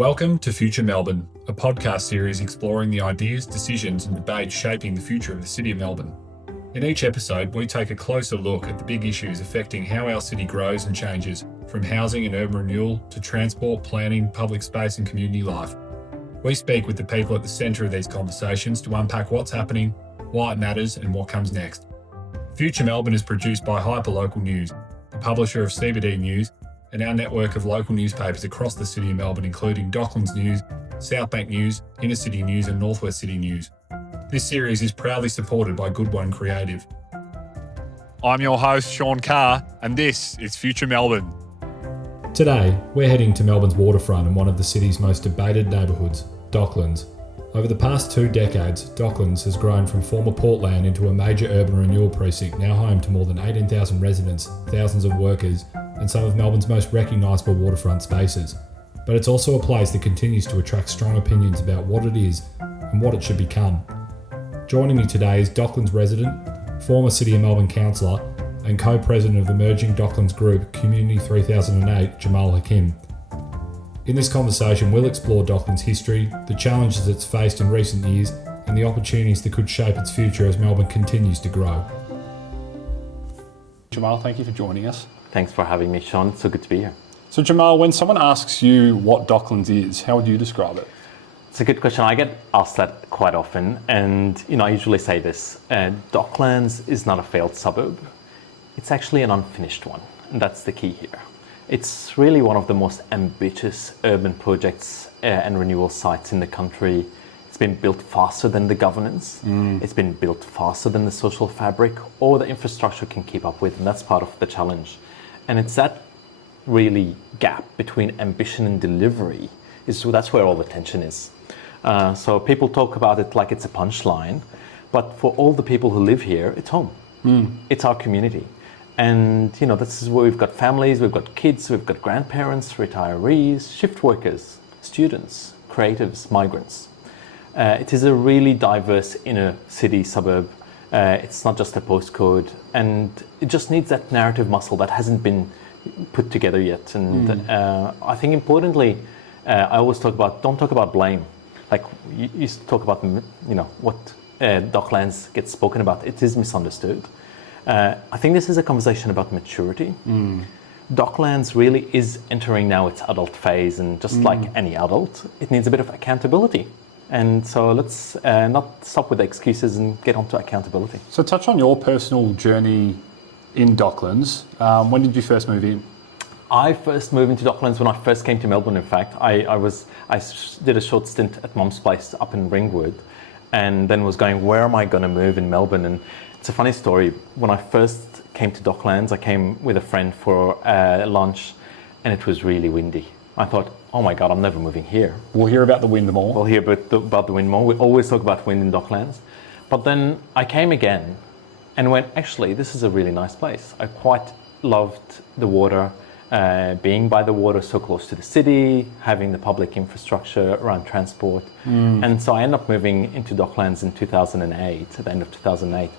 Welcome to Future Melbourne, a podcast series exploring the ideas, decisions and debates shaping the future of the City of Melbourne. In each episode, we take a closer look at the big issues affecting how our city grows and changes, from housing and urban renewal to transport, planning, public space and community life. We speak with the people at the centre of these conversations to unpack what's happening, why it matters and what comes next. Future Melbourne is produced by Hyperlocal News, the publisher of CBD News, and our network of local newspapers across the City of Melbourne, including Docklands News, Southbank News, Inner City News and Northwest City News. This series is proudly supported by Good One Creative. I'm your host, Sean Carr, and this is Future Melbourne. Today, we're heading to Melbourne's waterfront and one of the city's most debated neighbourhoods, Docklands. Over the past 2 decades, Docklands has grown from former Portland into a major urban renewal precinct, now home to more than 18,000 residents, thousands of workers, and some of Melbourne's most recognisable waterfront spaces. But it's also a place that continues to attract strong opinions about what it is and what it should become. Joining me today is Docklands resident, former City of Melbourne councillor, and co-president of the emerging Docklands group Community 3008, Jamal Hakim. In this conversation, we'll explore Docklands' history, the challenges it's faced in recent years, and the opportunities that could shape its future as Melbourne continues to grow. Jamal, thank you for joining us. Thanks for having me, Sean. It's so good to be here. So Jamal, when someone asks you what Docklands is, how would you describe it? It's a good question. I get asked that quite often, and I usually say this: Docklands is not a failed suburb. It's actually an unfinished one, and that's the key here. It's really one of the most ambitious urban projects and renewal sites in the country. It's been built faster than the governance. It's been built faster than the social fabric or the infrastructure can keep up with, and that's part of the challenge. And it's that really gap between ambition and delivery that's where all the tension is. So people talk about it like it's a punchline, but for all the people who live here, it's home. It's our community. And this is where we've got families, we've got kids, we've got grandparents, retirees, shift workers, students, creatives, migrants. It is a really diverse inner city suburb. It's not just a postcode, and it just needs that narrative muscle that hasn't been put together yet. And I think importantly, I always don't talk about blame. Like you used to talk about, what Docklands gets spoken about. It is misunderstood. I think this is a conversation about maturity. Docklands really is entering now its adult phase, and just like any adult, it needs a bit of accountability. And so let's not stop with the excuses and get on to accountability. So touch on your personal journey in Docklands. When did you first move in? I first moved into Docklands when I first came to Melbourne, in fact. I did a short stint at Mum's place up in Ringwood, and then was going, where am I going to move in Melbourne? And it's a funny story. When I first came to Docklands, I came with a friend for lunch, and it was really windy. I thought, oh my God, I'm never moving here. We'll hear about the wind more. We'll hear about the wind more. We always talk about wind in Docklands. But then I came again and went, actually, this is a really nice place. I quite loved the water, being by the water, so close to the city, having the public infrastructure around transport. And so I ended up moving into Docklands in 2008, at the end of 2008,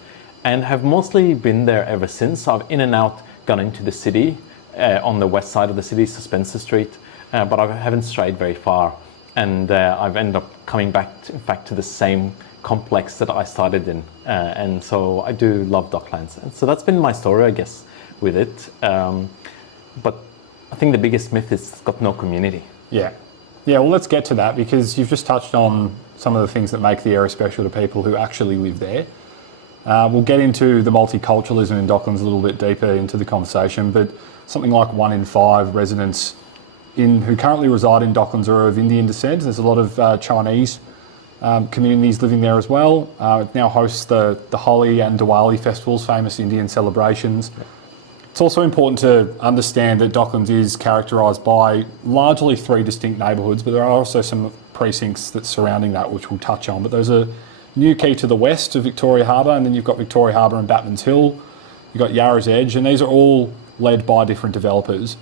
and have mostly been there ever since. So I've in and out gone into the city, on the west side of the city, Spencer Street, but I haven't strayed very far. And I've ended up coming back, in fact, to the same complex that I started in. And so I do love Docklands. And so that's been my story, I guess, with it. But I think the biggest myth is it's got no community. Yeah, well, let's get to that, because you've just touched on some of the things that make the area special to people who actually live there. We'll get into the multiculturalism in Docklands a little bit deeper into the conversation, but something like 1 in 5 residents who currently reside in Docklands are of Indian descent. There's a lot of Chinese communities living there as well. It now hosts the Holi and Diwali festivals, famous Indian celebrations. It's also important to understand that Docklands is characterised by largely 3 distinct neighbourhoods, but there are also some precincts that's surrounding that, which we'll touch on. But there's a New Quay to the west of Victoria Harbour, and then you've got Victoria Harbour and Batman's Hill. You've got Yarra's Edge, and these are all led by different developers.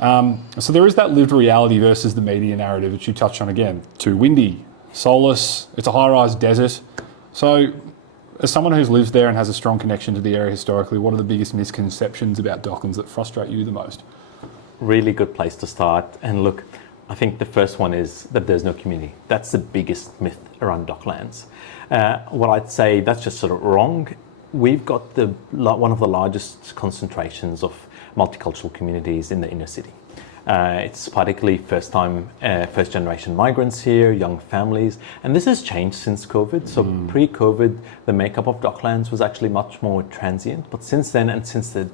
So there is that lived reality versus the media narrative, which you touched on again. Too windy, soulless, it's a high-rise desert. So as someone who's lived there and has a strong connection to the area historically, what are the biggest misconceptions about Docklands that frustrate you the most? Really good place to start. And look, I think the first one is that there's no community. That's the biggest myth around Docklands. What I'd say, that's just sort of wrong. We've got one of the largest concentrations of multicultural communities in the inner city. It's particularly first generation migrants here, young families, and this has changed since COVID. So pre-COVID, the makeup of Docklands was actually much more transient, but since then, and since the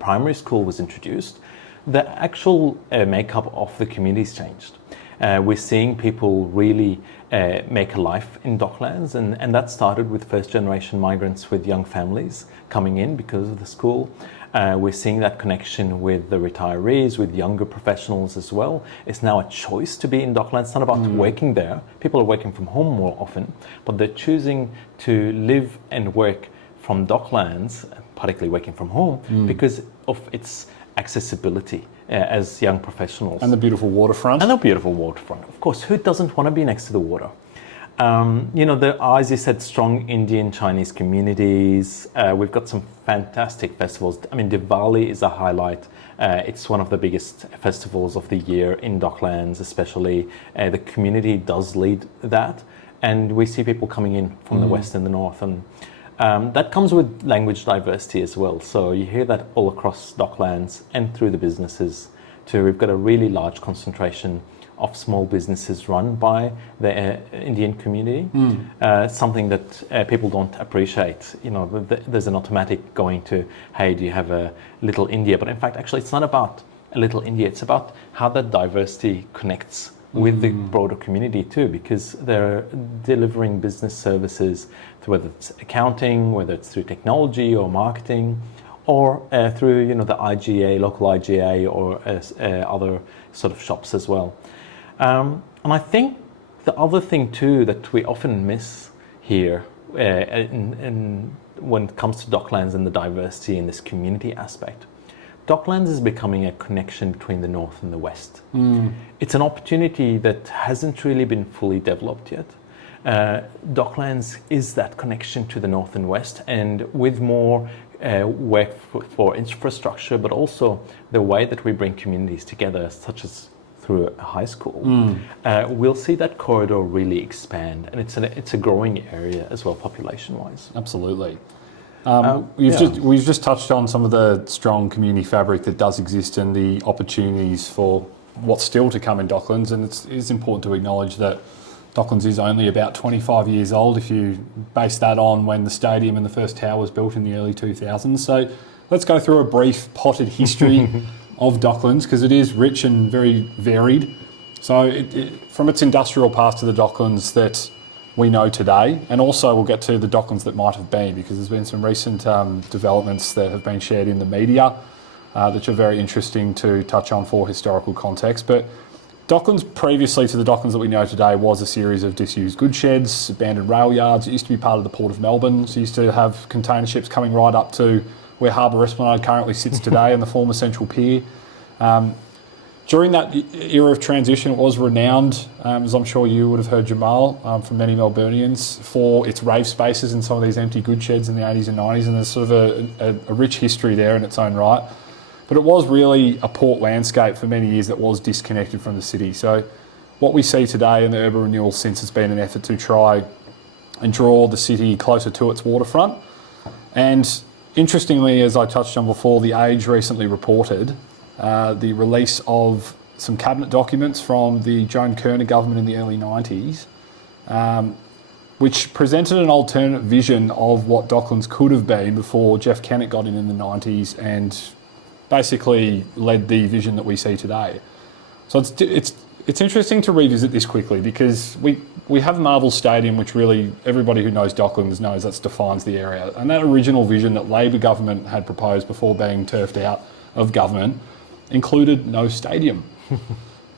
primary school was introduced, the actual makeup of the community's changed. We're seeing people really make a life in Docklands, and that started with first generation migrants with young families coming in because of the school. We're seeing that connection with the retirees, with younger professionals as well. It's now a choice to be in Docklands. It's not about working there. People are working from home more often, but they're choosing to live and work from Docklands, particularly working from home, because of its accessibility as young professionals. And the beautiful waterfront. And the beautiful waterfront. Of course, who doesn't want to be next to the water? There are, as you said, strong Indian Chinese communities. We've got some fantastic festivals. I mean, Diwali is a highlight. It's one of the biggest festivals of the year in Docklands, especially. The community does lead that. And we see people coming in from the west and the north. And that comes with language diversity as well. So you hear that all across Docklands and through the businesses too. We've got a really large concentration of small businesses run by the Indian community. Something that people don't appreciate. There's an automatic going to, hey, do you have a Little India? But in fact, actually, it's not about a Little India. It's about how that diversity connects with the broader community too, because they're delivering business services, whether it's accounting, whether it's through technology or marketing, or through the IGA, local IGA, or other sort of shops as well. And I think the other thing too that we often miss here when it comes to Docklands and the diversity in this community aspect, Docklands is becoming a connection between the north and the west. It's an opportunity that hasn't really been fully developed yet. Docklands is that connection to the north and west, and with more work for infrastructure, but also the way that we bring communities together, such as through a high school, we'll see that corridor really expand, and it's a growing area as well, population-wise. Absolutely. We've just touched on some of the strong community fabric that does exist and the opportunities for what's still to come in Docklands, and it is important to acknowledge that Docklands is only about 25 years old if you base that on when the stadium and the first tower was built in the early 2000s. So let's go through a brief potted history of Docklands, because it is rich and very varied. So from its industrial past to the Docklands that we know today, and also we'll get to the Docklands that might have been, because there's been some recent developments that have been shared in the media that are very interesting to touch on for historical context. But Docklands, previously to the Docklands that we know today, was a series of disused goods sheds, abandoned rail yards. It used to be part of the Port of Melbourne, so it used to have container ships coming right up to where Harbour Esplanade currently sits today and the former Central Pier. During that era of transition, it was renowned, as I'm sure you would have heard, Jamal, from many Melburnians, for its rave spaces and some of these empty goods sheds in the 80s and 90s, and there's sort of a rich history there in its own right. But it was really a port landscape for many years that was disconnected from the city. So what we see today in the urban renewal since has been an effort to try and draw the city closer to its waterfront. And interestingly, as I touched on before, The Age recently reported the release of some cabinet documents from the Joan Kirner government in the early 90s, which presented an alternate vision of what Docklands could have been before Jeff Kennett got in the 90s and basically led the vision that we see today. So it's interesting to revisit this quickly, because we have Marvel Stadium, which really everybody who knows Docklands knows that defines the area. And that original vision that Labor government had proposed before being turfed out of government included no stadium.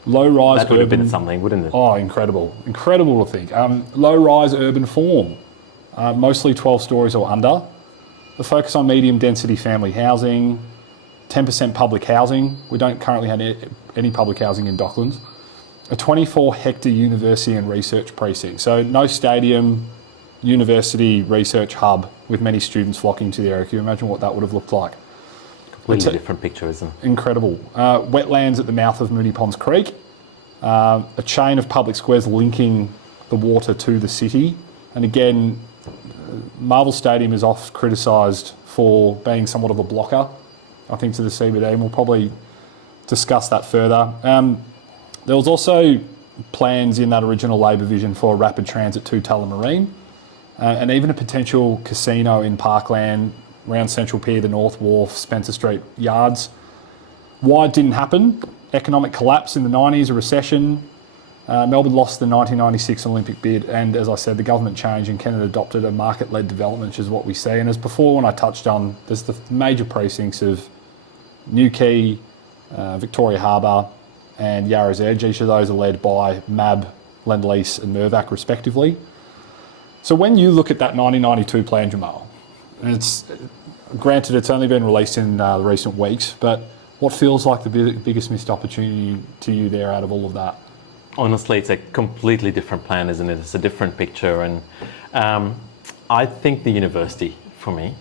Low-rise that would have been something, wouldn't it? Oh, incredible to think. Low-rise urban form, mostly 12 stories or under. The focus on medium density family housing, 10% public housing. We don't currently have any public housing in Docklands. A 24-hectare university and research precinct. So no stadium, university research hub with many students flocking to the area. Can you imagine what that would have looked like? Completely different picture, isn't it? Incredible. Wetlands at the mouth of Moonee Ponds Creek. a chain of public squares linking the water to the city. And again, Marvel Stadium is oft criticised for being somewhat of a blocker, I think, to the CBD, and we'll probably discuss that further. There was also plans in that original Labor vision for a rapid transit to Tullamarine, and even a potential casino in Parkland, around Central Pier, the North Wharf, Spencer Street yards. Why it didn't happen? Economic collapse in the 90s, a recession. Melbourne lost the 1996 Olympic bid, and as I said, the government changed and Kennett adopted a market-led development, which is what we see. And as before, when I touched on, there's the major precincts of New Quay, Victoria Harbour and Yarra's Edge. Each of those are led by MAB, Lend-Lease and Mirvac respectively. So when you look at that 1992 plan, Jamal, and it's granted it's only been released in the recent weeks, but what feels like the biggest missed opportunity to you there out of all of that? Honestly, it's a completely different plan, isn't it? It's a different picture. And I think the university, for me,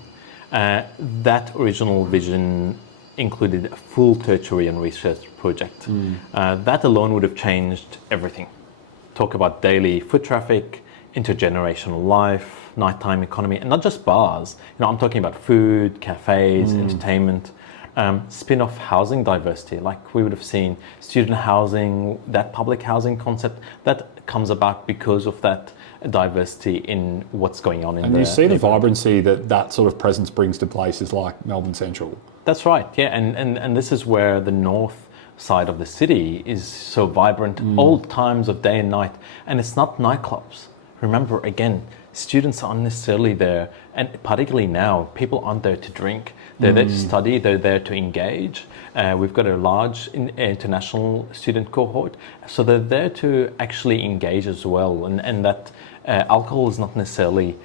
that original vision included a full tertiary and research project. That alone would have changed everything. Talk about daily foot traffic, intergenerational life, nighttime economy, and not just bars. I'm talking about food, cafes, entertainment, spin-off housing diversity, like we would have seen student housing, that public housing concept, that comes about because of that diversity in what's going on in and you see the vibrancy that sort of presence brings to places like Melbourne Central. That's right, yeah, and this is where the north side of the city is so vibrant, all times of day and night, and it's not nightclubs. Remember, again, students aren't necessarily there, and particularly now, people aren't there to drink. They're there to study, they're there to engage. We've got a large international student cohort, so they're there to actually engage as well, and that alcohol is not necessarily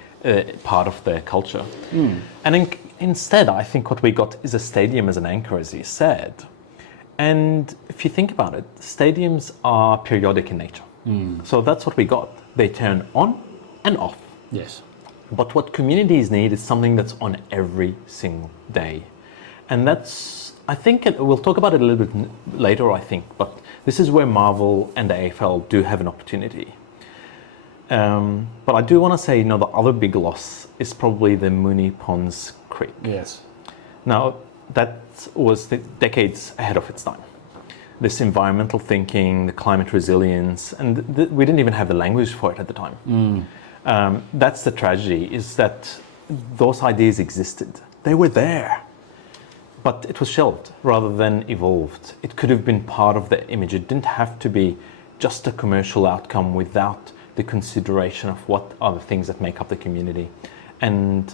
part of their culture. And instead, I think what we got is a stadium as an anchor, as you said. And if you think about it, stadiums are periodic in nature. So that's what we got. They turn on and off. Yes. But what communities need is something that's on every single day. And that's, I think, we'll talk about it a little bit later, I think, but this is where Marvel and the AFL do have an opportunity. But I do want to say, the other big loss is probably the Moonee Ponds Creek. Yes. Now, that was decades ahead of its time. This environmental thinking, the climate resilience, and we didn't even have the language for it at the time. That's the tragedy, is that those ideas existed. They were there, but it was shelved rather than evolved. It could have been part of the image. It didn't have to be just a commercial outcome without the consideration of what are the things that make up the community. And,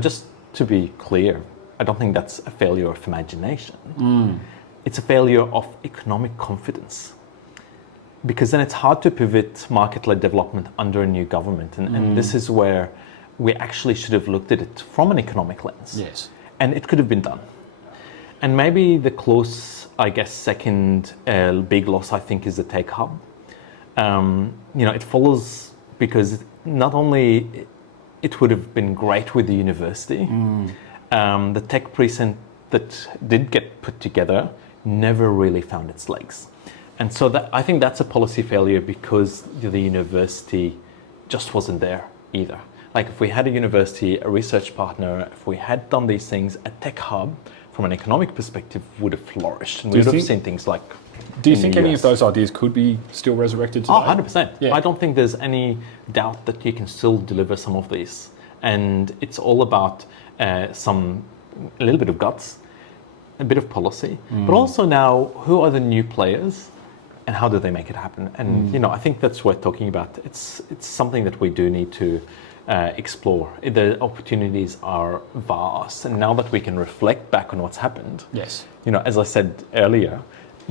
just to be clear, I don't think that's a failure of imagination. It's a failure of economic confidence. Because then it's hard to pivot market-led development under a new government. And this is where we actually should have looked at it from an economic lens. Yes. And it could have been done. And maybe the close, second big loss, I think, is the tech hub. It follows because not only it would have been great with the university, the tech precinct that did get put together never really found its legs. And so I think that's a policy failure because the university just wasn't there either. Like if we had a university, a research partner, if we had done these things, a tech hub from an economic perspective would have flourished. And we would have seen things like... Do you think any of those ideas could be still resurrected today? Oh, 100%. Yeah. I don't think there's any doubt that you can still deliver some of these. And it's all about a little bit of guts, a bit of policy, but also now, who are the new players? And how do they make it happen? And I think that's worth talking about. It's something that we do need to explore. The opportunities are vast, and now that we can reflect back on what's happened, yes, as I said earlier,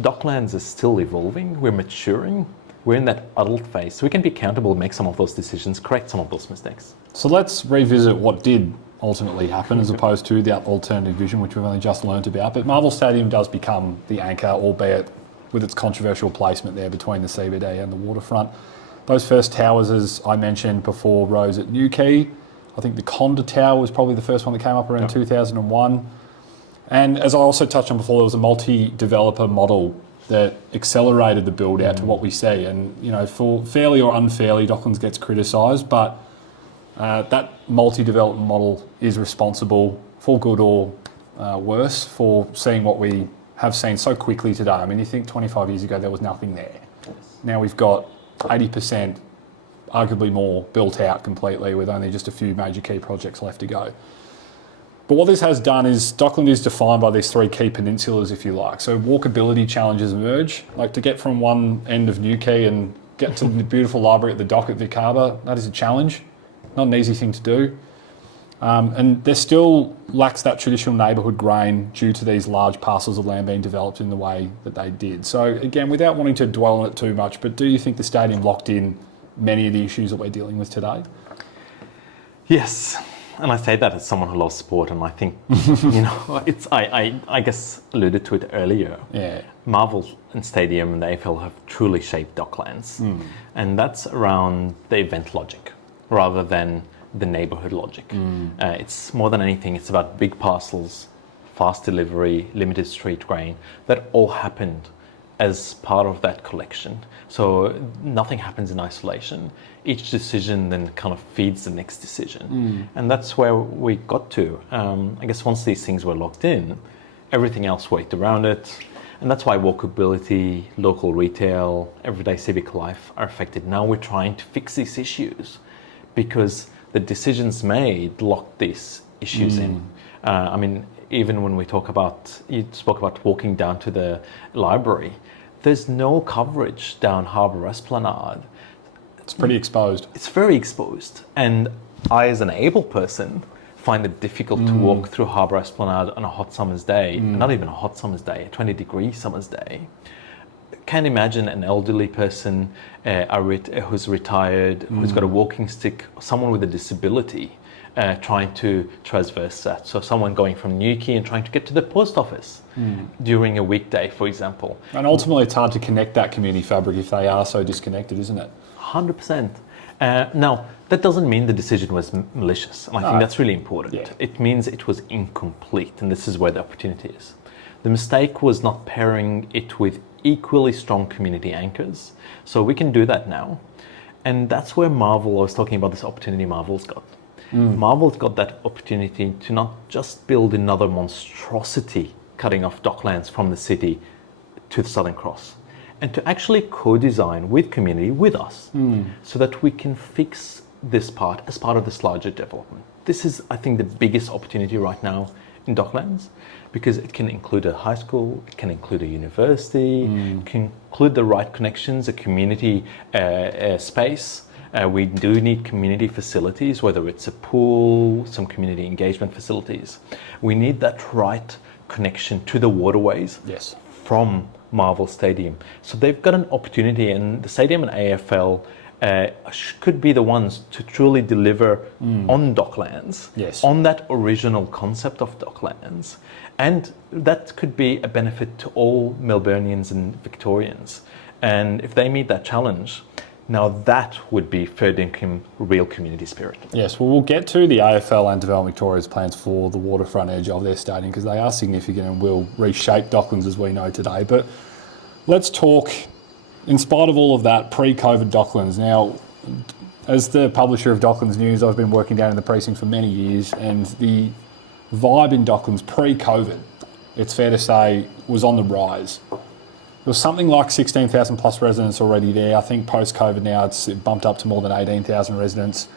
Docklands is still evolving. We're maturing. We're in that adult phase, so we can be accountable, make some of those decisions, correct some of those mistakes. So let's revisit what did ultimately happen, as opposed to the alternative vision, which we've only just learnt about. But Marvel Stadium does become the anchor, albeit with its controversial placement there between the CBD and the waterfront. Those first towers, as I mentioned before, rose at New Quay. I think the Conda Tower was probably the first one that came up around 2001. And as I also touched on before, there was a multi-developer model that accelerated the build out to what we see. And, you know, for fairly or unfairly, Docklands gets criticised, but that multi-development model is responsible, for good or worse, for seeing what we have seen so quickly today. I mean, you think 25 years ago there was nothing there. Now we've got 80%, arguably more, built out completely with only just a few major key projects left to go. But what this has done is Dockland is defined by these three key peninsulas, if you like. So walkability challenges emerge. Like to get from one end of Newquay and get to the beautiful library at the dock at Vic Harbour, that is a challenge. Not an easy thing to do. And there still lacks that traditional neighbourhood grain due to these large parcels of land being developed in the way that they did. So again, without wanting to dwell on it too much, but do you think the stadium locked in many of the issues that we're dealing with today? Yes. And I say that as someone who loves sport, and I think, you know, I guess alluded to it earlier. Yeah. Marvel and Stadium and the AFL have truly shaped Docklands. And that's around the event logic rather than the neighbourhood logic. It's more than anything, it's about big parcels, fast delivery, limited street grain, that all happened as part of that collection. So nothing happens in isolation. Each decision then kind of feeds the next decision. And that's where we got to. I guess once these things were locked in, everything else worked around it. And that's why walkability, local retail, everyday civic life are affected. Now we're trying to fix these issues because the decisions made locked these issues in. I mean, even when we talk about, you spoke about walking down to the library, there's no coverage down Harbour Esplanade. It's pretty exposed. It's very exposed. And I, as an able person, find it difficult to walk through Harbour Esplanade on a hot summer's day, not even a hot summer's day, a 20-degree summer's day. Can't imagine an elderly person who's retired, who's got a walking stick, someone with a disability trying to traverse that. So someone going from Newquay and trying to get to the post office during a weekday, for example. And ultimately it's hard to connect that community fabric if they are so disconnected, isn't it? 100%. Now, that doesn't mean the decision was malicious, and I think that's really important. Yeah. It means it was incomplete, and this is where the opportunity is. The mistake was not pairing it with equally strong community anchors, so we can do that now. And that's where Marvel, I was talking about this opportunity Marvel's got. Marvel's got that opportunity to not just build another monstrosity cutting off Docklands from the city to the Southern Cross, and to actually co-design with community, with us, so that we can fix this part as part of this larger development. This is, I think, the biggest opportunity right now in Docklands, because it can include a high school, it can include a university, it can include the right connections, a community space. We do need community facilities, whether it's a pool, some community engagement facilities. We need that right connection to the waterways from Marvel Stadium. So they've got an opportunity, and the stadium and AFL could be the ones to truly deliver on Docklands, on that original concept of Docklands. And that could be a benefit to all Melburnians and Victorians. And if they meet that challenge, now that would be fair income, real community spirit. Yes, well, we'll get to the AFL and Development Victoria's plans for the waterfront edge of their stadium, because they are significant and will reshape Docklands as we know today. But let's talk, in spite of all of that, pre-COVID Docklands. Now, as the publisher of Docklands News, I've been working down in the precinct for many years, and the vibe in Docklands pre-COVID, it's fair to say, was on the rise. There was something like 16,000 plus residents already there. I think post-COVID now it's bumped up to more than 18,000 residents.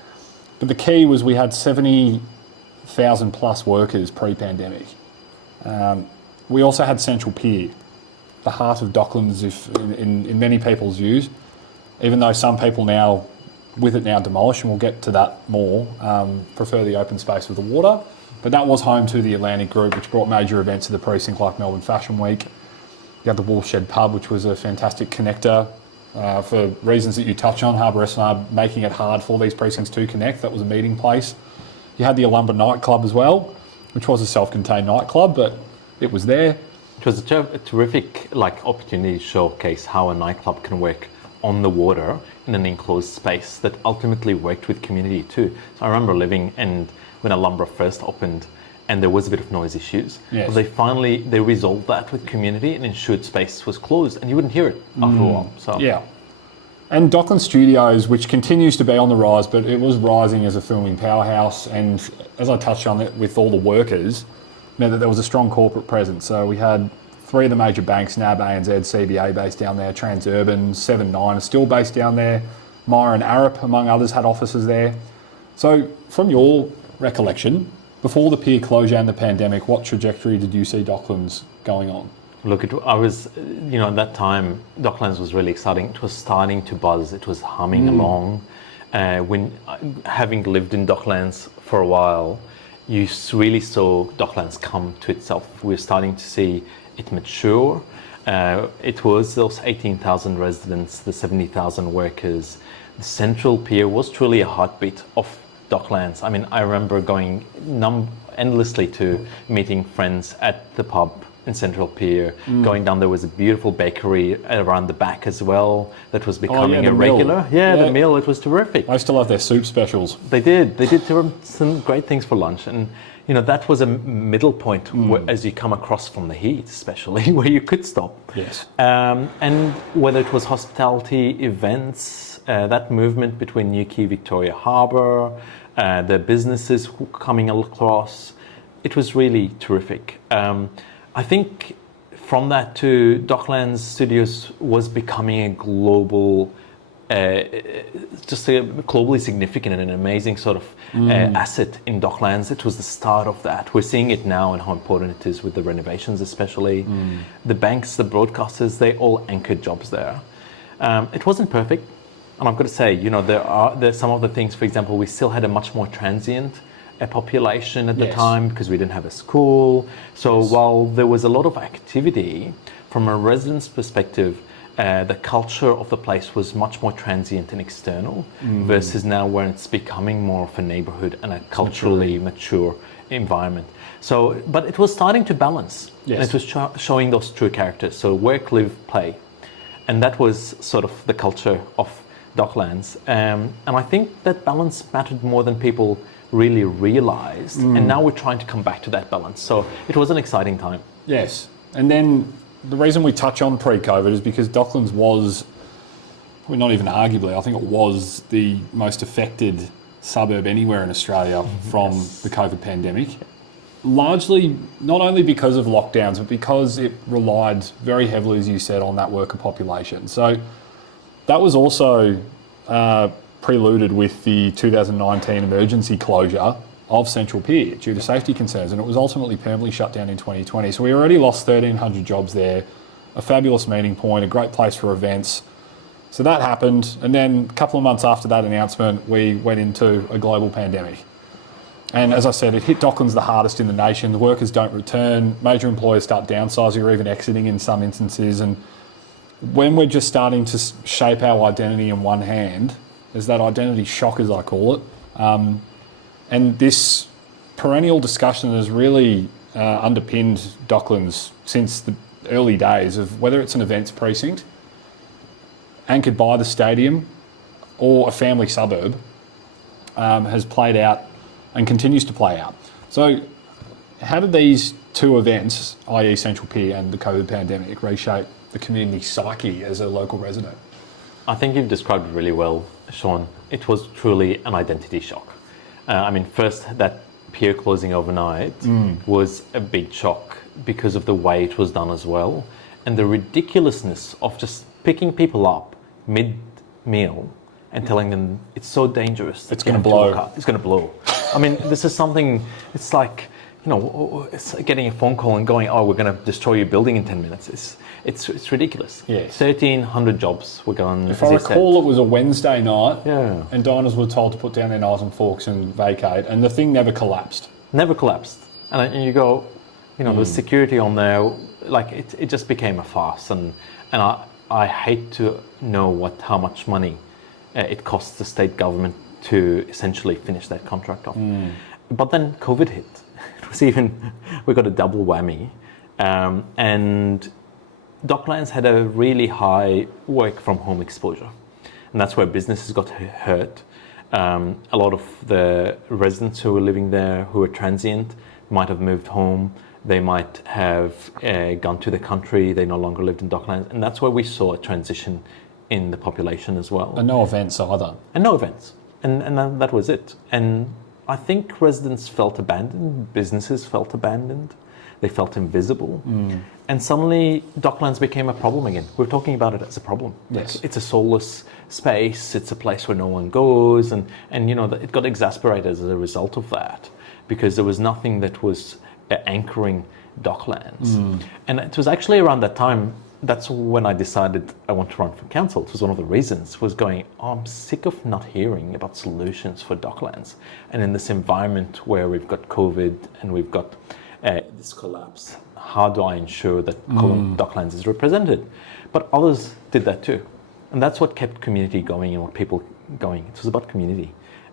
But the key was we had 70,000 plus workers pre-pandemic. We also had Central Pier, the heart of Docklands in many people's views, even though some people now, with it now demolished, and we'll get to that more, prefer the open space with the water. But that was home to the Atlantic Group, which brought major events to the precinct like Melbourne Fashion Week. You had the Woolshed Pub, which was a fantastic connector for reasons that you touch on. Harbour Esplanade making it hard for these precincts to connect. That was a meeting place. You had the Alumbra nightclub as well, which was a self-contained nightclub, but it was there. It was a terrific opportunity to showcase how a nightclub can work on the water in an enclosed space that ultimately worked with community too. So I remember living and when Alumbra first opened, and there was a bit of noise issues. Yes. But they resolved that with community and ensured space was closed, and you wouldn't hear it after a while. So Yeah. And Docklands Studios, which continues to be on the rise, but it was rising as a filming powerhouse, and as I touched on it with all the workers, meant that there was a strong corporate presence. So we had 3 of the major banks, NAB, ANZ, CBA based down there, Transurban, 7-9 are still based down there, Myer and Arup, among others, had offices there. So from your recollection, before the pier closure and the pandemic, what trajectory did you see Docklands going on? Look, I was, at that time, Docklands was really exciting. It was starting to buzz. It was humming along. When having lived in Docklands for a while, you really saw Docklands come to itself. We were starting to see it mature. It was those 18,000 residents, the 70,000 workers. The central pier was truly a heartbeat of Docklands. I mean, I remember going endlessly to meeting friends at the pub in Central Pier. Going down, there was a beautiful bakery around the back as well that was becoming a regular. The meal, it was terrific. I still have their soup specials. They did some great things for lunch, and that was a middle point where, as you come across from the heat, especially, where you could stop. Yes. And whether it was hospitality, events, that movement between New Quay, Victoria Harbour, the businesses coming across, it was really terrific. I think from that to Docklands Studios was becoming a global, just a globally significant and an amazing sort of asset in Docklands. It was the start of that. We're seeing it now and how important it is with the renovations, especially. The banks, the broadcasters, they all anchored jobs there. It wasn't perfect. And I've got to say, there's some of the things, for example, we still had a much more transient population at the time because we didn't have a school. So while there was a lot of activity, from a resident's perspective, the culture of the place was much more transient and external versus now where it's becoming more of a neighbourhood and a culturally mature environment. So, but it was starting to balance. And it was showing those true characters. So work, live, play. And that was sort of the culture of Docklands. And I think that balance mattered more than people really realised. And now we're trying to come back to that balance. So it was an exciting time. Yes. And then the reason we touch on pre-COVID is because Docklands was, well, not even arguably, I think it was the most affected suburb anywhere in Australia from the COVID pandemic. Largely, not only because of lockdowns, but because it relied very heavily, as you said, on that worker population. So that was also preluded with the 2019 emergency closure of Central Pier due to safety concerns, and it was ultimately permanently shut down in 2020. So we already lost 1,300 jobs there, a fabulous meeting point, a great place for events. So that happened, and then a couple of months after that announcement, we went into a global pandemic. And as I said, it hit Docklands the hardest in the nation. The workers don't return, major employers start downsizing or even exiting in some instances, and when we're just starting to shape our identity in one hand, there's that identity shock, as I call it. And this perennial discussion has really underpinned Docklands since the early days of whether it's an events precinct anchored by the stadium or a family suburb has played out and continues to play out. So how did these two events, i.e. Central Pier and the COVID pandemic, reshape the community psyche as a local resident? I think you've described it really well, Sean. It was truly an identity shock. First, that pier closing overnight was a big shock because of the way it was done as well, and the ridiculousness of just picking people up mid-meal and telling them it's so dangerous. It's going to blow. It's going to blow. This is something, it's like, it's like getting a phone call and going, oh, we're going to destroy your building in 10 minutes. It's ridiculous. Yes. 1,300 jobs were gone. If I recall, it was a Wednesday night, Yeah. and diners were told to put down their knives and forks and vacate, and the thing never collapsed. Never collapsed. And you go, the security on there, like it just became a farce. And I hate to know how much money it costs the state government to essentially finish that contract off. But then COVID hit. It was we got a double whammy. And Docklands had a really high work from home exposure. And that's where businesses got hurt. A lot of the residents who were living there, who were transient, might have moved home, they might have gone to the country, they no longer lived in Docklands, and that's where we saw a transition in the population as well. And no events either. And no events, and that was it. And I think residents felt abandoned, businesses felt abandoned, they felt invisible, and suddenly Docklands became a problem again. We're talking about it as a problem. Yes. Like, it's a soulless space, it's a place where no one goes, and it got exasperated as a result of that, because there was nothing that was anchoring Docklands. And it was actually around that time, that's when I decided I want to run for council. It was one of the reasons, was going, I'm sick of not hearing about solutions for Docklands. And in this environment where we've got COVID and we've got this collapse, how do I ensure that Docklands is represented? But others did that too. And that's what kept community going and what people going. It was about community.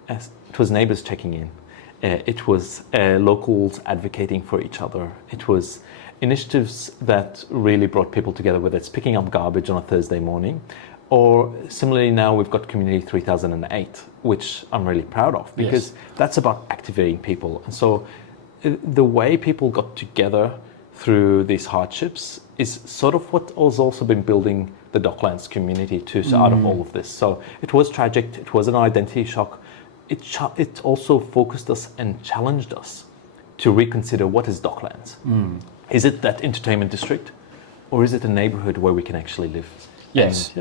It was neighbours checking in. It was locals advocating for each other. It was initiatives that really brought people together, whether it's picking up garbage on a Thursday morning, or similarly now we've got Community 3008, which I'm really proud of, because that's about activating people. And so the way people got together through these hardships is sort of what has also been building the Docklands community too, so out of all of this. So it was tragic, it was an identity shock. It also focused us and challenged us to reconsider what is Docklands. Is it that entertainment district, or is it a neighbourhood where we can actually live? Yes.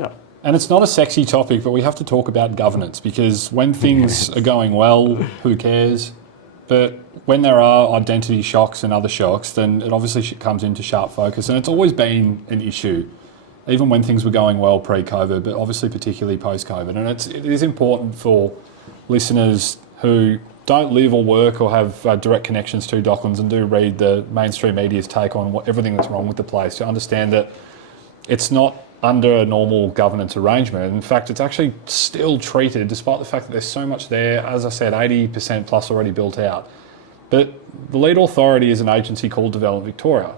And it's not a sexy topic, but we have to talk about governance, because when things are going well, who cares? But when there are identity shocks and other shocks, then it obviously comes into sharp focus. And it's always been an issue, even when things were going well pre-COVID, but obviously particularly post-COVID. And it is important for listeners who don't live or work or have direct connections to Docklands and do read the mainstream media's take on everything that's wrong with the place to understand that it's not under a normal governance arrangement. In fact, it's actually still treated, despite the fact that there's so much there, as I said, 80% plus already built out. But the lead authority is an agency called Development Victoria.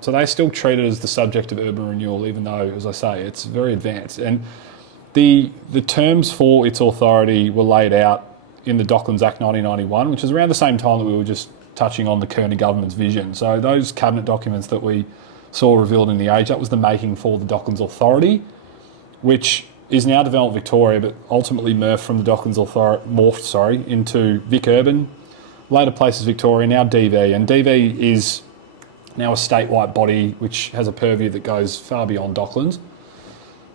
So they still treat it as the subject of urban renewal, even though, as I say, it's very advanced. And the terms for its authority were laid out in the Docklands Act 1991, which is around the same time that we were just touching on the Kearney government's vision. So those cabinet documents that we saw revealed in the Age, that was the making for the Docklands Authority, which is now Development Victoria, but ultimately morphed from the Docklands Authority, into Vic Urban, later Places Victoria, now DV. And DV is now a statewide body which has a purview that goes far beyond Docklands.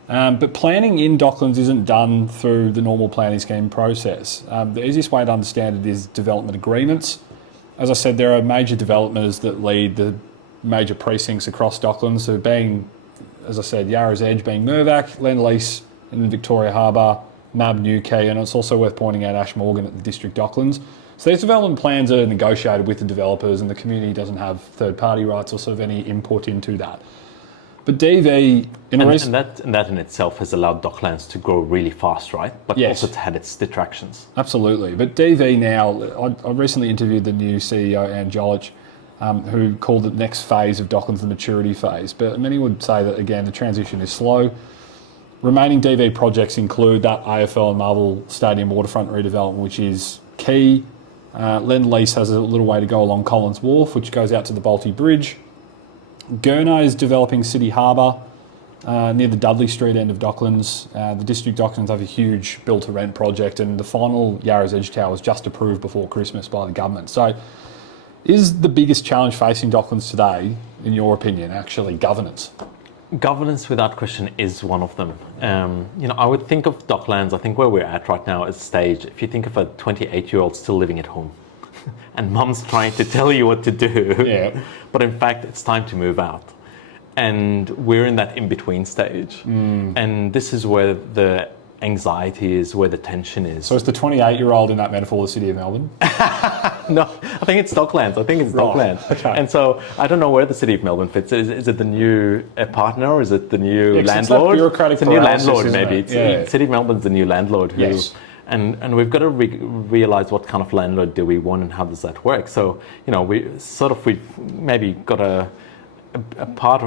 But planning in Docklands isn't done through the normal planning scheme process. The easiest way to understand it is development agreements. As I said, there are major developers that lead the major precincts across Docklands, so being, as I said, Yarra's Edge being Mirvac, Lend-Lease in Victoria Harbour, MAB Newquay, and it's also worth pointing out Ash Morgan at the District Docklands. So these development plans are negotiated with the developers, and the community doesn't have third-party rights or sort of any input into that. But DV, and that in itself has allowed Docklands to grow really fast, right? But also it's had its detractions. Absolutely. But DV now, I recently interviewed the new CEO, Anne Jolich, who called the next phase of Docklands the maturity phase. But many would say that, again, the transition is slow. Remaining DV projects include that AFL and Marvel Stadium waterfront redevelopment, which is key. Lend-Lease has a little way to go along Collins Wharf, which goes out to the Balti Bridge. Gurno is developing City Harbour near the Dudley Street end of Docklands. The District Docklands have a huge build-to-rent project, and the final Yarra's Edge Tower was just approved before Christmas by the government. So is the biggest challenge facing Docklands today, in your opinion, actually governance? Governance, without question, is one of them. I would think of Docklands, I think where we're at right now is a stage, if you think of a 28-year-old still living at home, and mum's trying to tell you what to do, but in fact it's time to move out, and we're in that in-between stage, and this is where the anxiety is, where the tension is. So it's the 28-year-old in that metaphor, the City of Melbourne? No, I think it's Docklands. Docklands. Okay. And so I don't know where the City of Melbourne fits. Is it the new partner, or is it the new landlord? It's a new landlord, maybe. City of Melbourne's the new landlord who. Yes. And we've got to realise what kind of landlord do we want and how does that work. So we've maybe got a part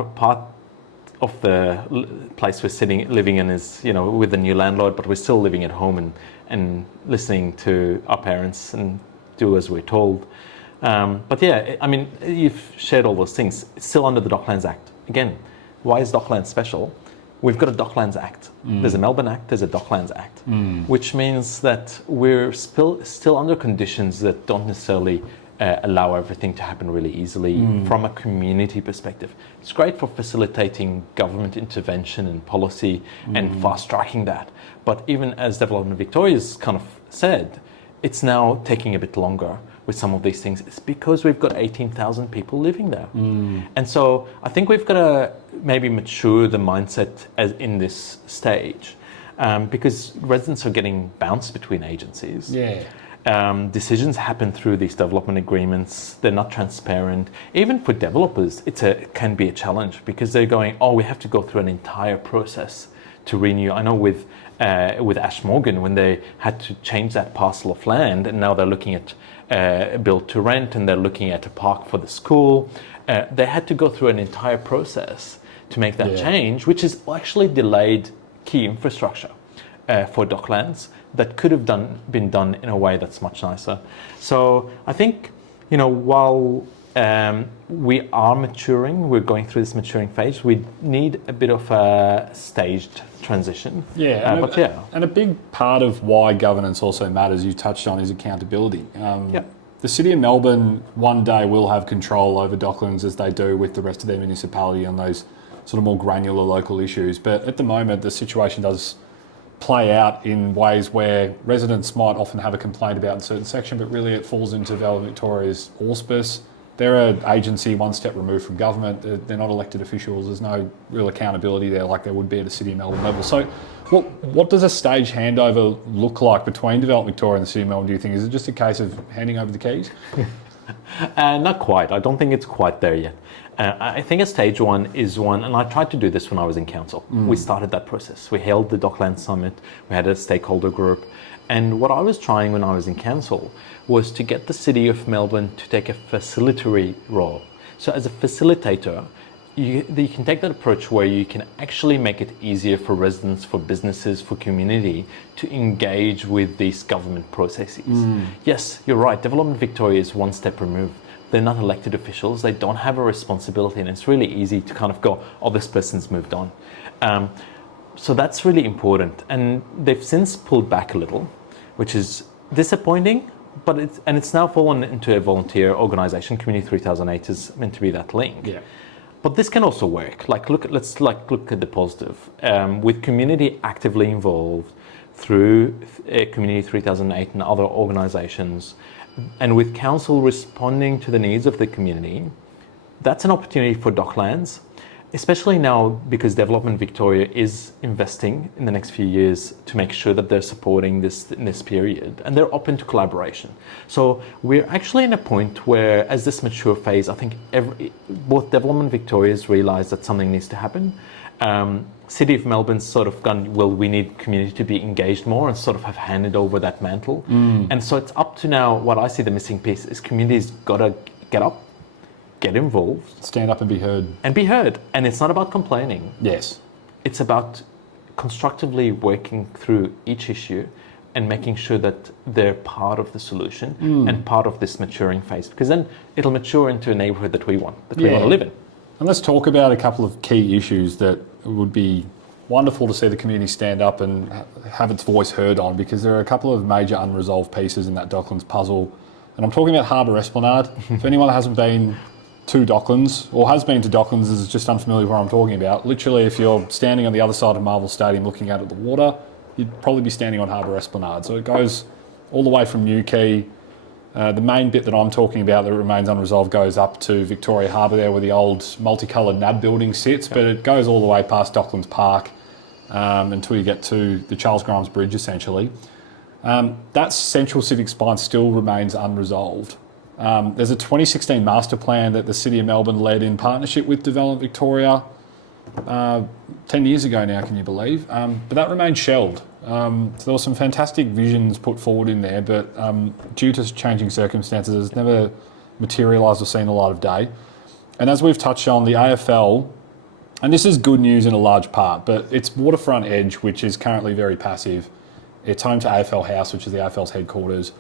of the place we're living in is with the new landlord, but we're still living at home and listening to our parents and do as we're told. But yeah, I mean, you've shared all those things. It's still under the Docklands Act. Again, why is Docklands special? We've got a Docklands Act. There's a Melbourne Act, there's a Docklands Act, which means that we're still under conditions that don't necessarily allow everything to happen really easily from a community perspective. It's great for facilitating government intervention and policy and fast-tracking that. But even as Development Victoria's kind of said, it's now taking a bit longer with some of these things. It's because we've got 18,000 people living there. And so I think we've got to maybe mature the mindset as in this stage, because residents are getting bounced between agencies. Decisions happen through these development agreements. They're not transparent. Even for developers, it can be a challenge because they're going, oh, we have to go through an entire process to renew. I know with Ash Morgan, when they had to change that parcel of land, and now they're looking at build to rent, and they're looking at a park for the school. They had to go through an entire process to make that change, which has actually delayed key infrastructure for Docklands that could have been done in a way that's much nicer. So I think, while we are maturing, we're going through this maturing phase, we need a bit of a staged transition. And a big part of why governance also matters, you touched on, is accountability. The City of Melbourne one day will have control over Docklands as they do with the rest of their municipality on those sort of more granular local issues. But at the moment, the situation does play out in ways where residents might often have a complaint about in a certain section, but really it falls into Development Victoria's auspice. They're an agency one step removed from government. They're not elected officials. There's no real accountability there like there would be at a City of Melbourne level. So what does a stage handover look like between Development Victoria and the City of Melbourne, do you think? Is it just a case of handing over the keys? Not quite. I don't think it's quite there yet. I think a stage one is one, and I tried to do this when I was in council. We started that process. We held the Docklands Summit. We had a stakeholder group. And what I was trying when I was in council was to get the City of Melbourne to take a facilitatory role. So as a facilitator, you can take that approach where you can actually make it easier for residents, for businesses, for community to engage with these government processes. Yes, you're right. Development Victoria is one step removed. They're not elected officials. They don't have a responsibility, and it's really easy to kind of go, oh, this person's moved on. So that's really important. And they've since pulled back a little, which is disappointing, but it's now fallen into a volunteer organisation. Community 3008 is meant to be that link. But this can also work. Let's look at the positive. With community actively involved through Community 3008 and other organisations, and with council responding to the needs of the community, that's an opportunity for Docklands, especially now because Development Victoria is investing in the next few years to make sure that they're supporting this in this period, and they're open to collaboration. So we're actually in a point where, as this mature phase, I think both Development Victoria's realised that something needs to happen. City of Melbourne's sort of gone, well, we need community to be engaged more, and sort of have handed over that mantle. And so it's up to now, what I see the missing piece is community's got to get up, get involved. Stand up and be heard. And be heard. And it's not about complaining. Yes. It's about constructively working through each issue and making sure that they're part of the solution and part of this maturing phase. Because then it'll mature into a neighbourhood that we want to live in. And let's talk about a couple of key issues that would be wonderful to see the community stand up and have its voice heard on, because there are a couple of major unresolved pieces in that Docklands puzzle. And I'm talking about Harbour Esplanade. For anyone that hasn't been to Docklands, or has been to Docklands, is just unfamiliar with what I'm talking about. Literally, if you're standing on the other side of Marvel Stadium looking out at the water, you'd probably be standing on Harbour Esplanade. So it goes all the way from New Quay. The main bit that I'm talking about that remains unresolved goes up to Victoria Harbour there, where the old multicoloured NAB building sits, but it goes all the way past Docklands Park until you get to the Charles Grimes Bridge, essentially. That central civic spine still remains unresolved. There's a 2016 master plan that the City of Melbourne led in partnership with Development Victoria 10 years ago now, can you believe? But that remained shelved. So there were some fantastic visions put forward in there, but due to changing circumstances, it's never materialised or seen the light of day. And as we've touched on, the AFL, and this is good news in a large part, but it's Waterfront Edge, which is currently very passive. It's home to AFL House, which is the AFL's headquarters.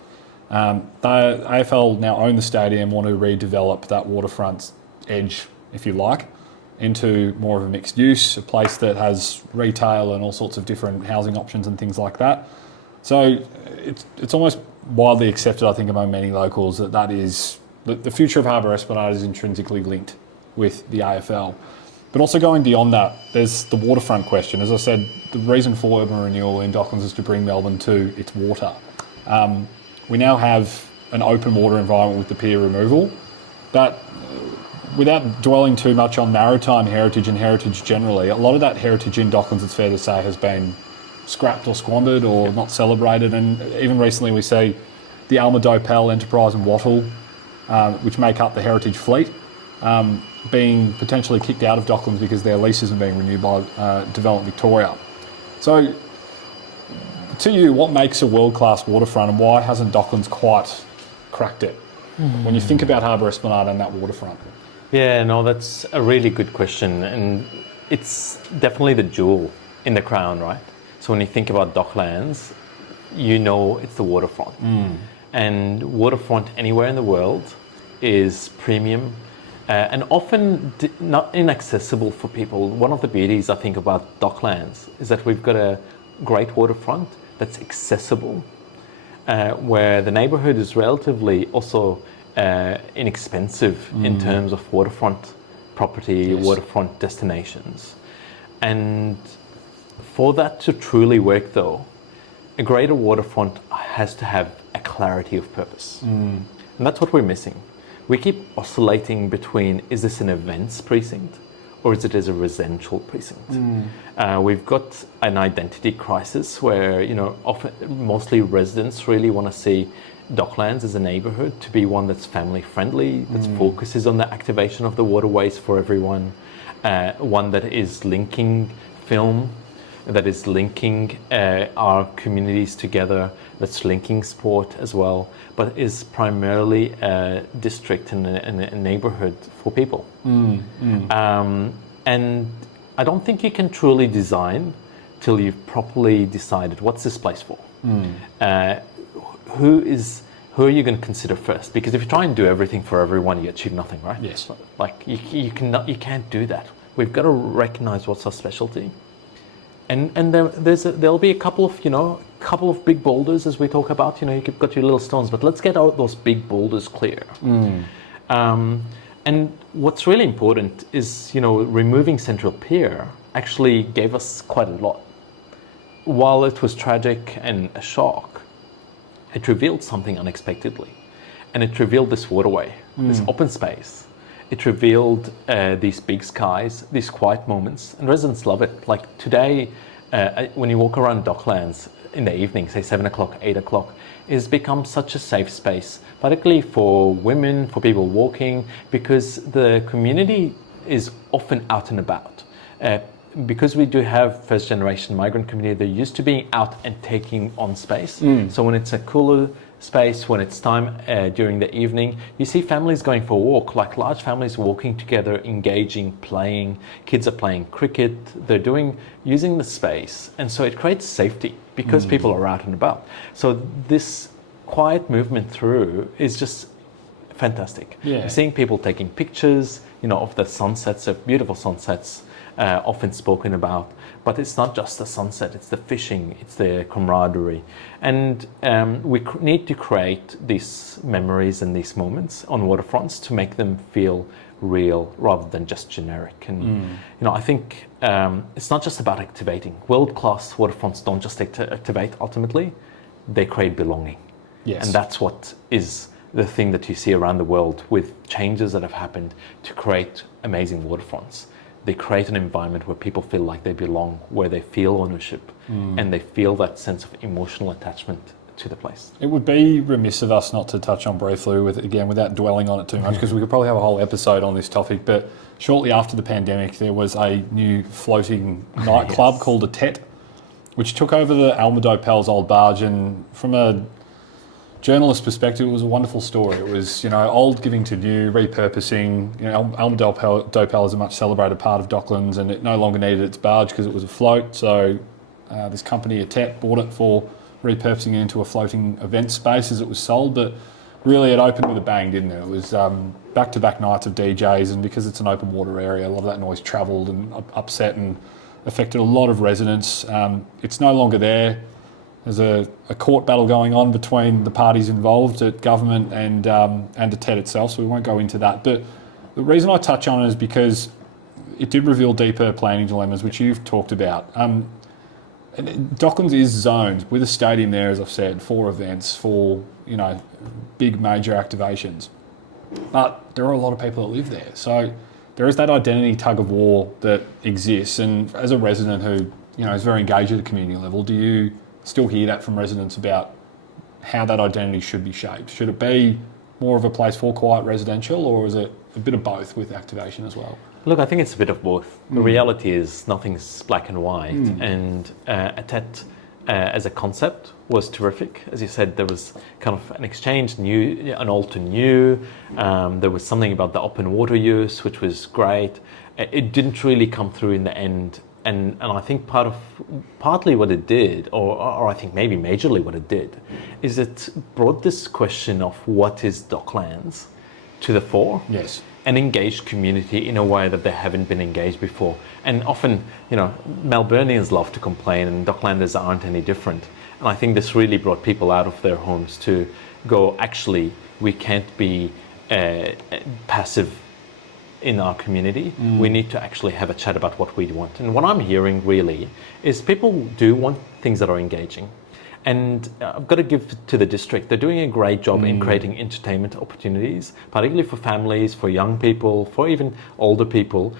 The AFL now own the stadium, want to redevelop that waterfront edge, if you like, into more of a mixed use, a place that has retail and all sorts of different housing options and things like that. So it's almost widely accepted, I think, among many locals that is the future of Harbour Esplanade is intrinsically linked with the AFL. But also going beyond that, there's the waterfront question. As I said, the reason for urban renewal in Docklands is to bring Melbourne to its water. We now have an open water environment with the pier removal, but without dwelling too much on maritime heritage and heritage generally, a lot of that heritage in Docklands, it's fair to say, has been scrapped or squandered or not celebrated. And even recently we see the Alma Dopel, Enterprise and Wattle, which make up the heritage fleet, being potentially kicked out of Docklands because their leases are being renewed by Development Victoria. So to you, what makes a world-class waterfront and why hasn't Docklands quite cracked it when you think about Harbour Esplanade and that waterfront? Yeah, no, that's a really good question, and it's definitely the jewel in the crown, right? So when you think about Docklands, you know it's the waterfront. And waterfront anywhere in the world is premium and often not inaccessible for people. One of the beauties, I think, about Docklands is that we've got a great waterfront that's accessible, where the neighbourhood is relatively also inexpensive in terms of waterfront property, waterfront destinations. And for that to truly work though, a greater waterfront has to have a clarity of purpose. And that's what we're missing. We keep oscillating between, is this an events precinct or is it as a residential precinct? We've got an identity crisis where, often mostly residents really want to see Docklands as a neighbourhood to be one that's family friendly, that focuses on the activation of the waterways for everyone, one that is linking film, that is linking our communities together, that's linking sport as well, but is primarily a district and a neighbourhood for people. And I don't think you can truly design till you've properly decided what's this place for. Who are you going to consider first? Because if you try and do everything for everyone, you achieve nothing, right? Yes. Like you can't do that. We've got to recognise what's our specialty. And there'll be a couple of big boulders as we talk about. You've got your little stones, but let's get out those big boulders clear. And what's really important is removing Central Pier actually gave us quite a lot. While it was tragic and a shock, it revealed something unexpectedly, and it revealed this waterway, this open space. It revealed these big skies, these quiet moments, and residents love it. Like today, when you walk around Docklands in the evening, say 7 o'clock, 8 o'clock, it's become such a safe space, particularly for women, for people walking, because the community is often out and about. Because we do have first generation migrant community, they're used to being out and taking on space. So when it's a cooler space, when it's time during the evening, you see families going for a walk, like large families walking together, engaging, playing. Kids are playing cricket, they're using the space. And so it creates safety because people are out and about. So this quiet movement through is just fantastic. You're seeing people taking pictures, of the sunsets, of beautiful sunsets, often spoken about, but it's not just the sunset, it's the fishing, it's the camaraderie. And we need to create these memories and these moments on waterfronts to make them feel real rather than just generic. And I think it's not just about activating. World-class waterfronts don't just activate ultimately, they create belonging. Yes. And that's what is the thing that you see around the world with changes that have happened to create amazing waterfronts. They create an environment where people feel like they belong, where they feel ownership, and they feel that sense of emotional attachment to the place. It would be remiss of us not to touch on briefly, without dwelling on it too much, because we could probably have a whole episode on this topic, but shortly after the pandemic, there was a new floating nightclub called a Tet, which took over the Alma Dopel's old barge, and from a journalist perspective, it was a wonderful story. It was, old giving to new, repurposing. Alma Dopel is a much celebrated part of Docklands, and it no longer needed its barge because it was afloat. So this company, a Tet, bought it for repurposing it into a floating event space as it was sold, but really it opened with a bang, didn't it? It was back-to-back nights of DJs, and because it's an open water area, a lot of that noise travelled and upset and affected a lot of residents. It's no longer there. There's a court battle going on between the parties involved at government and at TED itself, so we won't go into that. But the reason I touch on it is because it did reveal deeper planning dilemmas, which you've talked about. Docklands is zoned with a stadium there, as I've said, for events, for big major activations. But there are a lot of people that live there, so there is that identity tug of war that exists. And as a resident who is very engaged at a community level, do you still hear that from residents about how that identity should be shaped? Should it be more of a place for quiet residential, or is it a bit of both with activation as well? Look, I think it's a bit of both. The reality is nothing's black and white, and TED as a concept was terrific. As you said, there was kind of an exchange, an old to new. There was something about the open water use, which was great. It didn't really come through in the end. And I think partly what it did, or I think maybe majorly what it did, is it brought this question of what is Docklands to the fore. Yes. And engaged community in a way that they haven't been engaged before. And often, Melburnians love to complain, and Docklanders aren't any different. And I think this really brought people out of their homes to go, actually, we can't be passive in our community. We need to actually have a chat about what we want. And what I'm hearing really is people do want things that are engaging. And I've got to give to the district, they're doing a great job in creating entertainment opportunities, particularly for families, for young people, for even older people,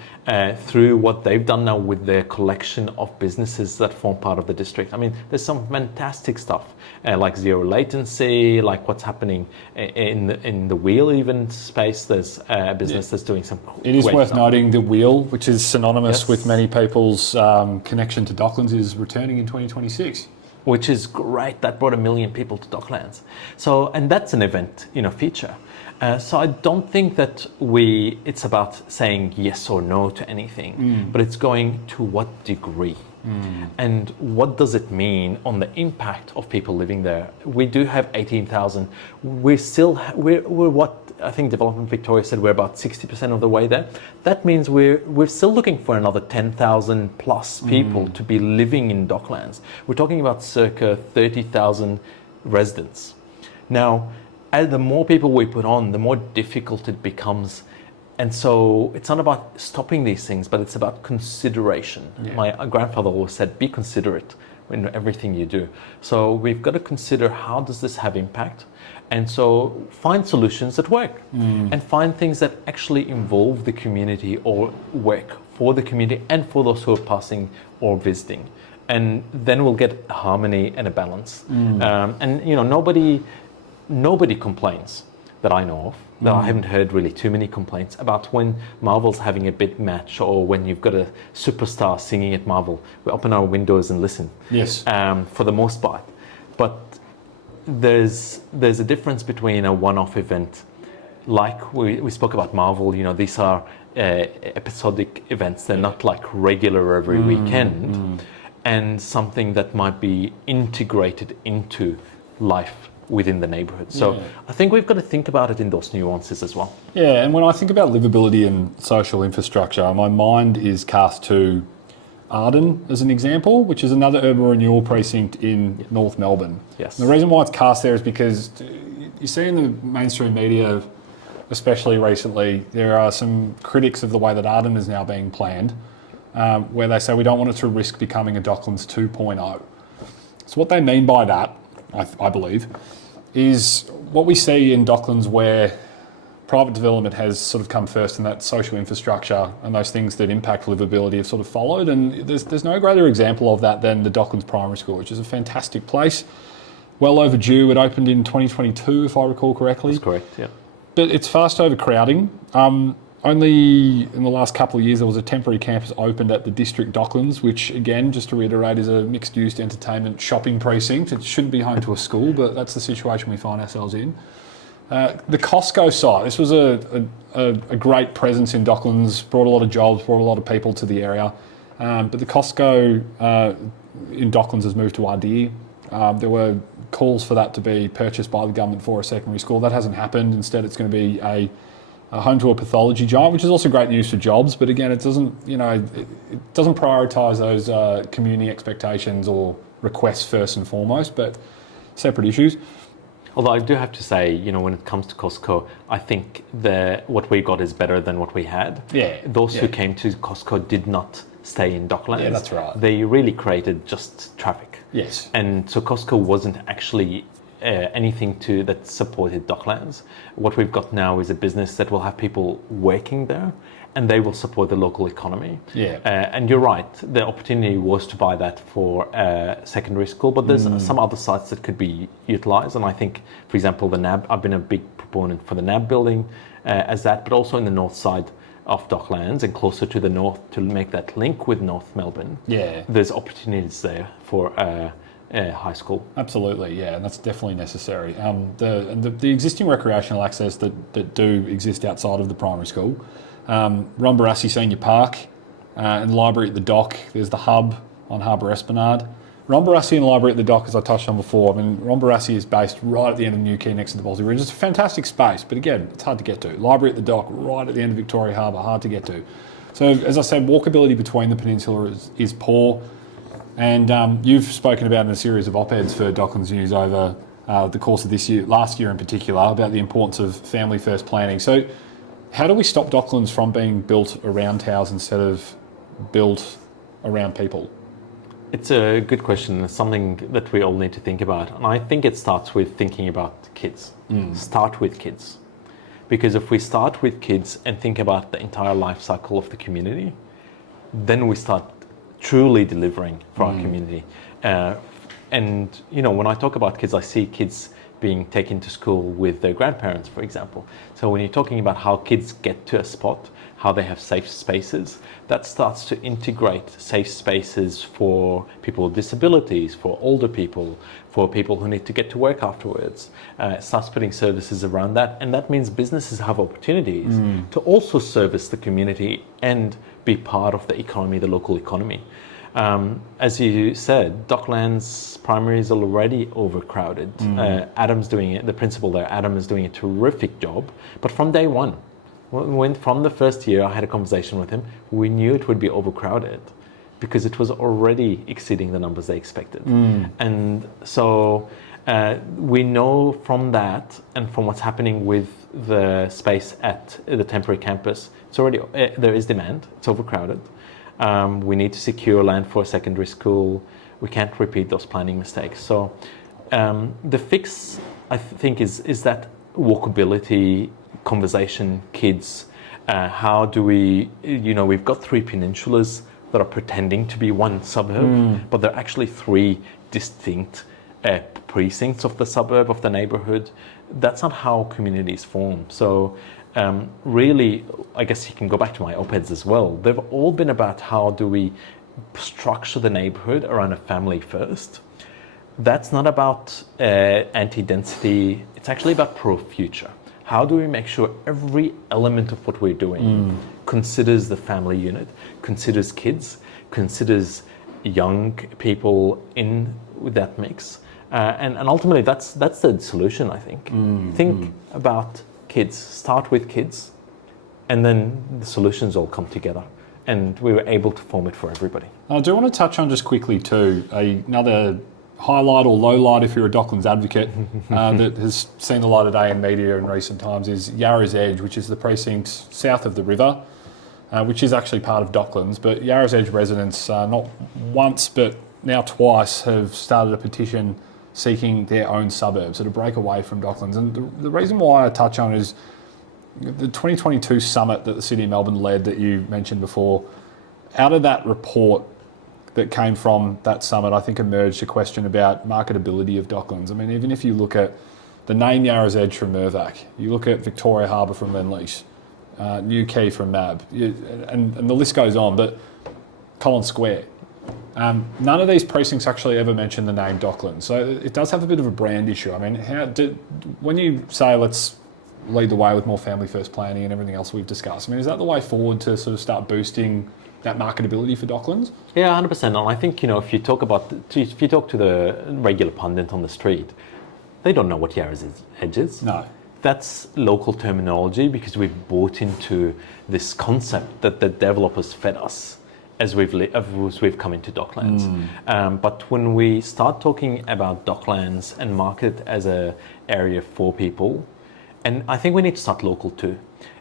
through what they've done now with their collection of businesses that form part of the district. I mean, there's some fantastic stuff, like zero latency, like what's happening in the wheel even space. There's a business that's doing some It is worth stuff. noting the wheel, which is synonymous Yes. with many people's connection to Docklands, is returning in 2026. Which is great. That brought 1 million people to Docklands. So, and that's an event, feature. So I don't think that it's about saying yes or no to anything, but it's going to what degree. And what does it mean on the impact of people living there? We do have 18,000. We're what I think Development Victoria said we're about 60% of the way there. That means we're still looking for another 10,000 plus people to be living in Docklands. We're talking about circa 30,000 residents. Now, as the more people we put on, the more difficult it becomes. And so it's not about stopping these things, but it's about consideration. Yeah. My grandfather always said, be considerate in everything you do. So we've got to consider, how does this have impact? And so find solutions that work and find things that actually involve the community or work for the community and for those who are passing or visiting. And then we'll get a harmony and a balance. Nobody complains that I know of. No, I haven't heard really too many complaints about when Marvel's having a big match or when you've got a superstar singing at Marvel. We open our windows and listen. Yes. For the most part. But there's a difference between a one-off event, like we spoke about Marvel. These are episodic events. They're not like regular every weekend, and something that might be integrated into life within the neighbourhood. So I think we've got to think about it in those nuances as well. Yeah, and when I think about livability and social infrastructure, my mind is cast to Arden as an example, which is another urban renewal precinct in North Melbourne. Yes. And the reason why it's cast there is because you see in the mainstream media, especially recently, there are some critics of the way that Arden is now being planned, where they say we don't want it to risk becoming a Docklands 2.0. So what they mean by that, I believe, is what we see in Docklands, where private development has sort of come first, and that social infrastructure and those things that impact livability have sort of followed. And there's no greater example of that than the Docklands Primary School, which is a fantastic place. Well overdue. It opened in 2022, if I recall correctly. That's correct, yeah. But it's fast overcrowding. Only in the last couple of years, there was a temporary campus opened at the District Docklands, which again, just to reiterate, is a mixed-use entertainment shopping precinct. It shouldn't be home to a school, but that's the situation we find ourselves in. The Costco site, this was a great presence in Docklands, brought a lot of jobs, brought a lot of people to the area. But the Costco in Docklands has moved to Ardee. There were calls for that to be purchased by the government for a secondary school. That hasn't happened. Instead, it's going to be a home to a pathology giant, which is also great news for jobs. But again, it doesn't, it doesn't prioritise those community expectations or requests first and foremost, but separate issues. Although I do have to say, when it comes to Costco, I think what we got is better than what we had. Yeah. Those who came to Costco did not stay in Docklands. Yeah, that's right. They really created just traffic. Yes. And so Costco wasn't actually anything that supported Docklands. What we've got now is a business that will have people working there, and they will support the local economy. Yeah. And you're right, the opportunity was to buy that for secondary school, but there's some other sites that could be utilised. And I think, for example, the NAB, I've been a big proponent for the NAB building as that, but also in the north side of Docklands and closer to the north to make that link with North Melbourne. Yeah. There's opportunities there for high school. Absolutely, yeah, and that's definitely necessary. The existing recreational access that do exist outside of the primary school, Rombarassi Senior Park and the library at the dock. There's the hub on Harbour Esplanade. Rombarassi and the library at the dock, as I touched on before, Rombarassi is based right at the end of New Quay next to the Ballsy Bridge. It's a fantastic space, but again, it's hard to get to. Library at the dock, right at the end of Victoria Harbour, hard to get to. So, as I said, walkability between the peninsula is poor. And you've spoken about in a series of op-eds for Docklands News over the course of last year in particular, about the importance of family first planning. So how do we stop Docklands from being built around towers instead of built around people? It's a good question. It's something that we all need to think about. And I think it starts with thinking about kids. Start with kids. Because if we start with kids and think about the entire life cycle of the community, then we start truly delivering for our community. And when I talk about kids, I see kids being taken to school with their grandparents, for example. So when you're talking about how kids get to a spot, how they have safe spaces, that starts to integrate safe spaces for people with disabilities, for older people, for people who need to get to work afterwards. It starts putting services around that, and that means businesses have opportunities to also service the community and be part of the economy, the local economy. As you said, Docklands Primary is already overcrowded. Adam's doing it, the principal there, Adam is doing a terrific job, but from day one, from the first year I had a conversation with him, we knew it would be overcrowded because it was already exceeding the numbers they expected. And so we know from that and from what's happening with the space at the temporary campus, it's already, there is demand, it's overcrowded. We need to secure land for a secondary school. We can't repeat those planning mistakes. So the fix, I think, is that walkability conversation, kids. How do we, we've got 3 peninsulas that are pretending to be one suburb, but they're actually 3 distinct precincts of the suburb, of the neighbourhood. That's not how communities form. So really, I guess you can go back to my op-eds as well. They've all been about how do we structure the neighbourhood around a family first. That's not about anti-density. It's actually about pro-future. How do we make sure every element of what we're doing considers the family unit, considers kids, considers young people in with that mix? And ultimately, that's the solution, I think. Think about kids, start with kids, and then the solutions all come together. And we were able to form it for everybody. I do want to touch on just quickly too, another highlight or low light if you're a Docklands advocate that has seen the light of day in media in recent times is Yarra's Edge, which is the precinct south of the river, which is actually part of Docklands. But Yarra's Edge residents, not once but now twice, have started a petition seeking their own suburbs, so to break away from Docklands. And the reason why I touch on it is the 2022 summit that the City of Melbourne led that you mentioned before. Out of that report that came from that summit, I think emerged a question about marketability of Docklands. I mean, even if you look at the name Yarra's Edge from Mirvac, you look at Victoria Harbour from Lendlease, New Quay from NAB, and the list goes on, but Collins Square. None of these precincts actually ever mention the name Docklands, so it does have a bit of a brand issue. I mean, when you say let's lead the way with more family first planning and everything else we've discussed, I mean, is that the way forward to sort of start boosting that marketability for Docklands? Yeah, 100%. And I think, if you talk to the regular pundit on the street, they don't know what Yarra's Edge is. No. That's local terminology because we've bought into this concept that the developers fed us as we've come into Docklands. But when we start talking about Docklands and market it as a area for people, and I think we need to start local too.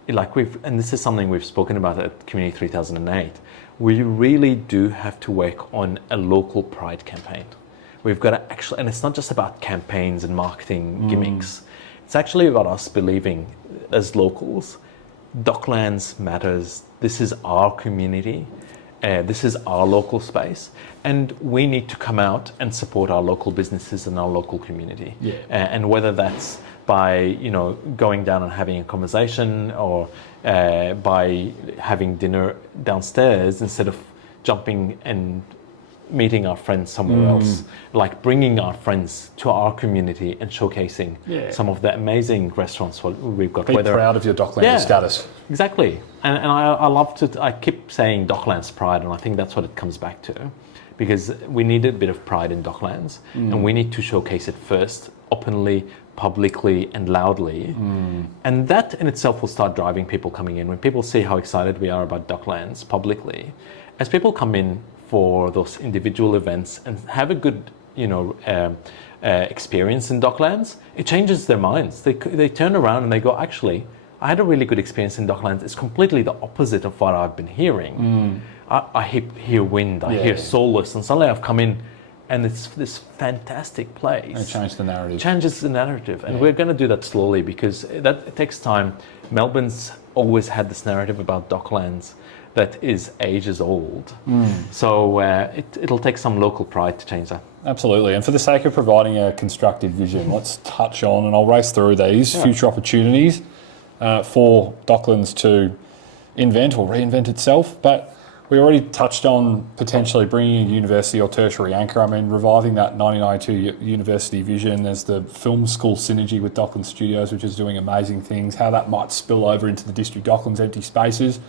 And this is something we've spoken about at Community 3008. We really do have to work on a local pride campaign. We've got to actually, and it's not just about campaigns and marketing gimmicks. It's actually about us believing as locals, Docklands matters. This is our community. This is our local space. And we need to come out and support our local businesses and our local community. Yeah. And whether that's by going down and having a conversation, or by having dinner downstairs instead of jumping and meeting our friends somewhere else, like bringing our friends to our community and showcasing some of the amazing restaurants we've got. Be proud of your Docklands status. Exactly. And I love to, I keep saying Docklands pride, and I think that's what it comes back to, because we need a bit of pride in Docklands, and we need to showcase it first, openly, publicly and loudly, and that in itself will start driving people coming in. When people see how excited we are about Docklands publicly, as people come in for those individual events and have a good experience in Docklands, it changes their minds. They turn around and they go, actually, I had a really good experience in Docklands. It's completely the opposite of what I've been hearing. I hear wind, I hear soulless, and suddenly I've come in and it's this fantastic place. It changes the narrative. Changes the narrative. And we're going to do that slowly, because it takes time. Melbourne's always had this narrative about Docklands that is ages old. So it'll take some local pride to change that. Absolutely. And for the sake of providing a constructive vision, let's touch on, and I'll race through these, future opportunities for Docklands to invent or reinvent itself. But we already touched on potentially bringing a university or tertiary anchor. I mean, reviving that 1992 university vision. There's the film school synergy with Docklands Studios, which is doing amazing things, how that might spill over into the district Docklands empty spaces.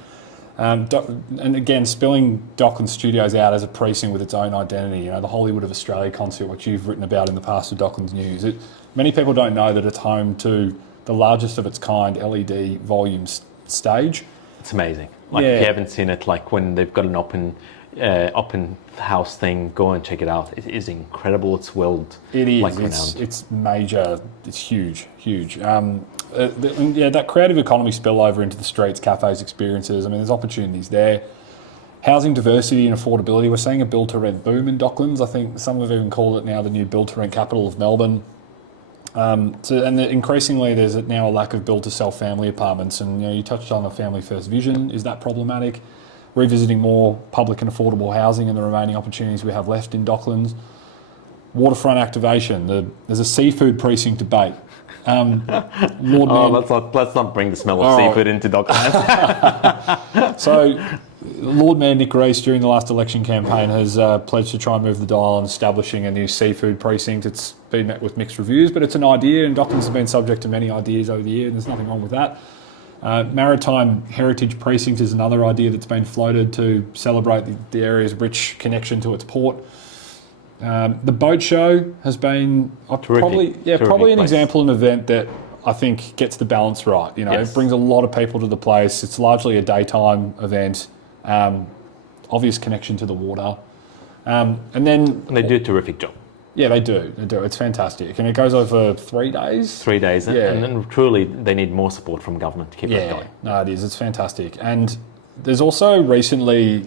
And again, spilling Docklands Studios out as a precinct with its own identity, the Hollywood of Australia concept, which you've written about in the past with Docklands News. Many people don't know that it's home to the largest of its kind LED volume stage. It's amazing. If you haven't seen it, like when they've got an open house thing, go and check it out. It is incredible. It's world renowned. It's major. It's huge. That creative economy spillover into the streets, cafes, experiences. I mean, there's opportunities there. Housing diversity and affordability. We're seeing a build-to-rent boom in Docklands. I think some have even called it now the new build-to-rent capital of Melbourne. Increasingly, there's now a lack of build-to-sell family apartments, and you touched on a family-first vision. Is that problematic? Revisiting more public and affordable housing and the remaining opportunities we have left in Docklands. Waterfront activation. There's a seafood precinct debate. Let's not bring the smell of seafood into Docklands. So, Lord Mayor Nick Rees during the last election campaign has pledged to try and move the dial on establishing a new seafood precinct. It's been met with mixed reviews, but it's an idea, and Docklands has been subject to many ideas over the years, and there's nothing wrong with that. Maritime Heritage Precinct is another idea that's been floated to celebrate the area's rich connection to its port. The boat show has been probably an example of an event that I think gets the balance right. It brings a lot of people to the place. It's largely a daytime event. Obvious connection to the water, and they do a terrific job. Yeah, they do. It's fantastic, and it goes over 3 days. 3 days, and then truly they need more support from government to keep that going. No, it is. It's fantastic, and there's also recently,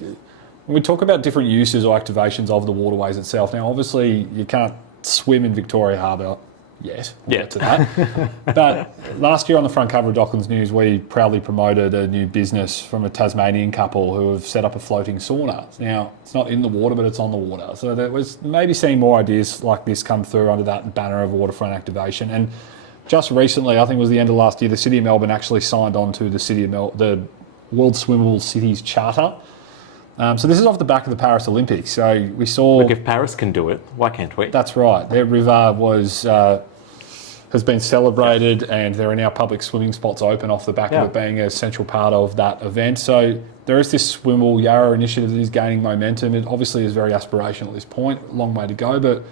when we talk about different uses or activations of the waterways itself. Now, obviously, you can't swim in Victoria Harbour yet. We'll get to that. But last year on the front cover of Docklands News, we proudly promoted a new business from a Tasmanian couple who have set up a floating sauna. Now, it's not in the water, but it's on the water. So there was maybe seeing more ideas like this come through under that banner of waterfront activation. And just recently, I think it was the end of last year, the City of Melbourne actually signed on to the World Swimmable Cities Charter. So this is off the back of the Paris Olympics. So we saw... Look, if Paris can do it, why can't we? That's right. Their river was has been celebrated, and there are now public swimming spots open off the back of it being a central part of that event. So there is this Swimmable Yarra initiative that is gaining momentum. It obviously is very aspirational at this point, a long way to go, but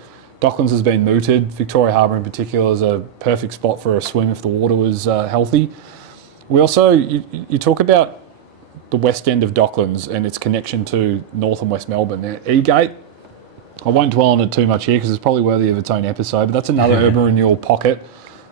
Docklands has been mooted. Victoria Harbour in particular is a perfect spot for a swim if the water was healthy. We also, you talk about the west end of Docklands and its connection to North and West Melbourne. Now, E-Gate, I won't dwell on it too much here because it's probably worthy of its own episode, but that's another urban renewal pocket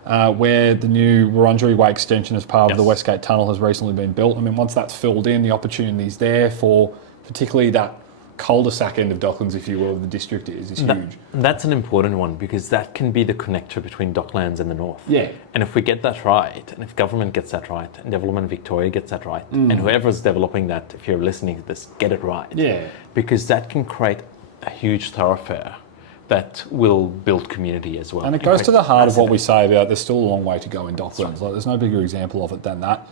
where the new Wurundjeri Way extension as part of the Westgate Tunnel has recently been built. I mean, once that's filled in, the opportunities there for particularly that cul-de-sac end of Docklands, if you will, of the district is huge. That's an important one because that can be the connector between Docklands and the north. Yeah. And if we get that right, and if government gets that right, and Development Victoria gets that right, and whoever's developing that, if you're listening to this, get it right. Yeah. Because that can create a huge thoroughfare that will build community as well. And it goes to the heart of what we say about there's still a long way to go in Docklands. Like, there's no bigger example of it than that.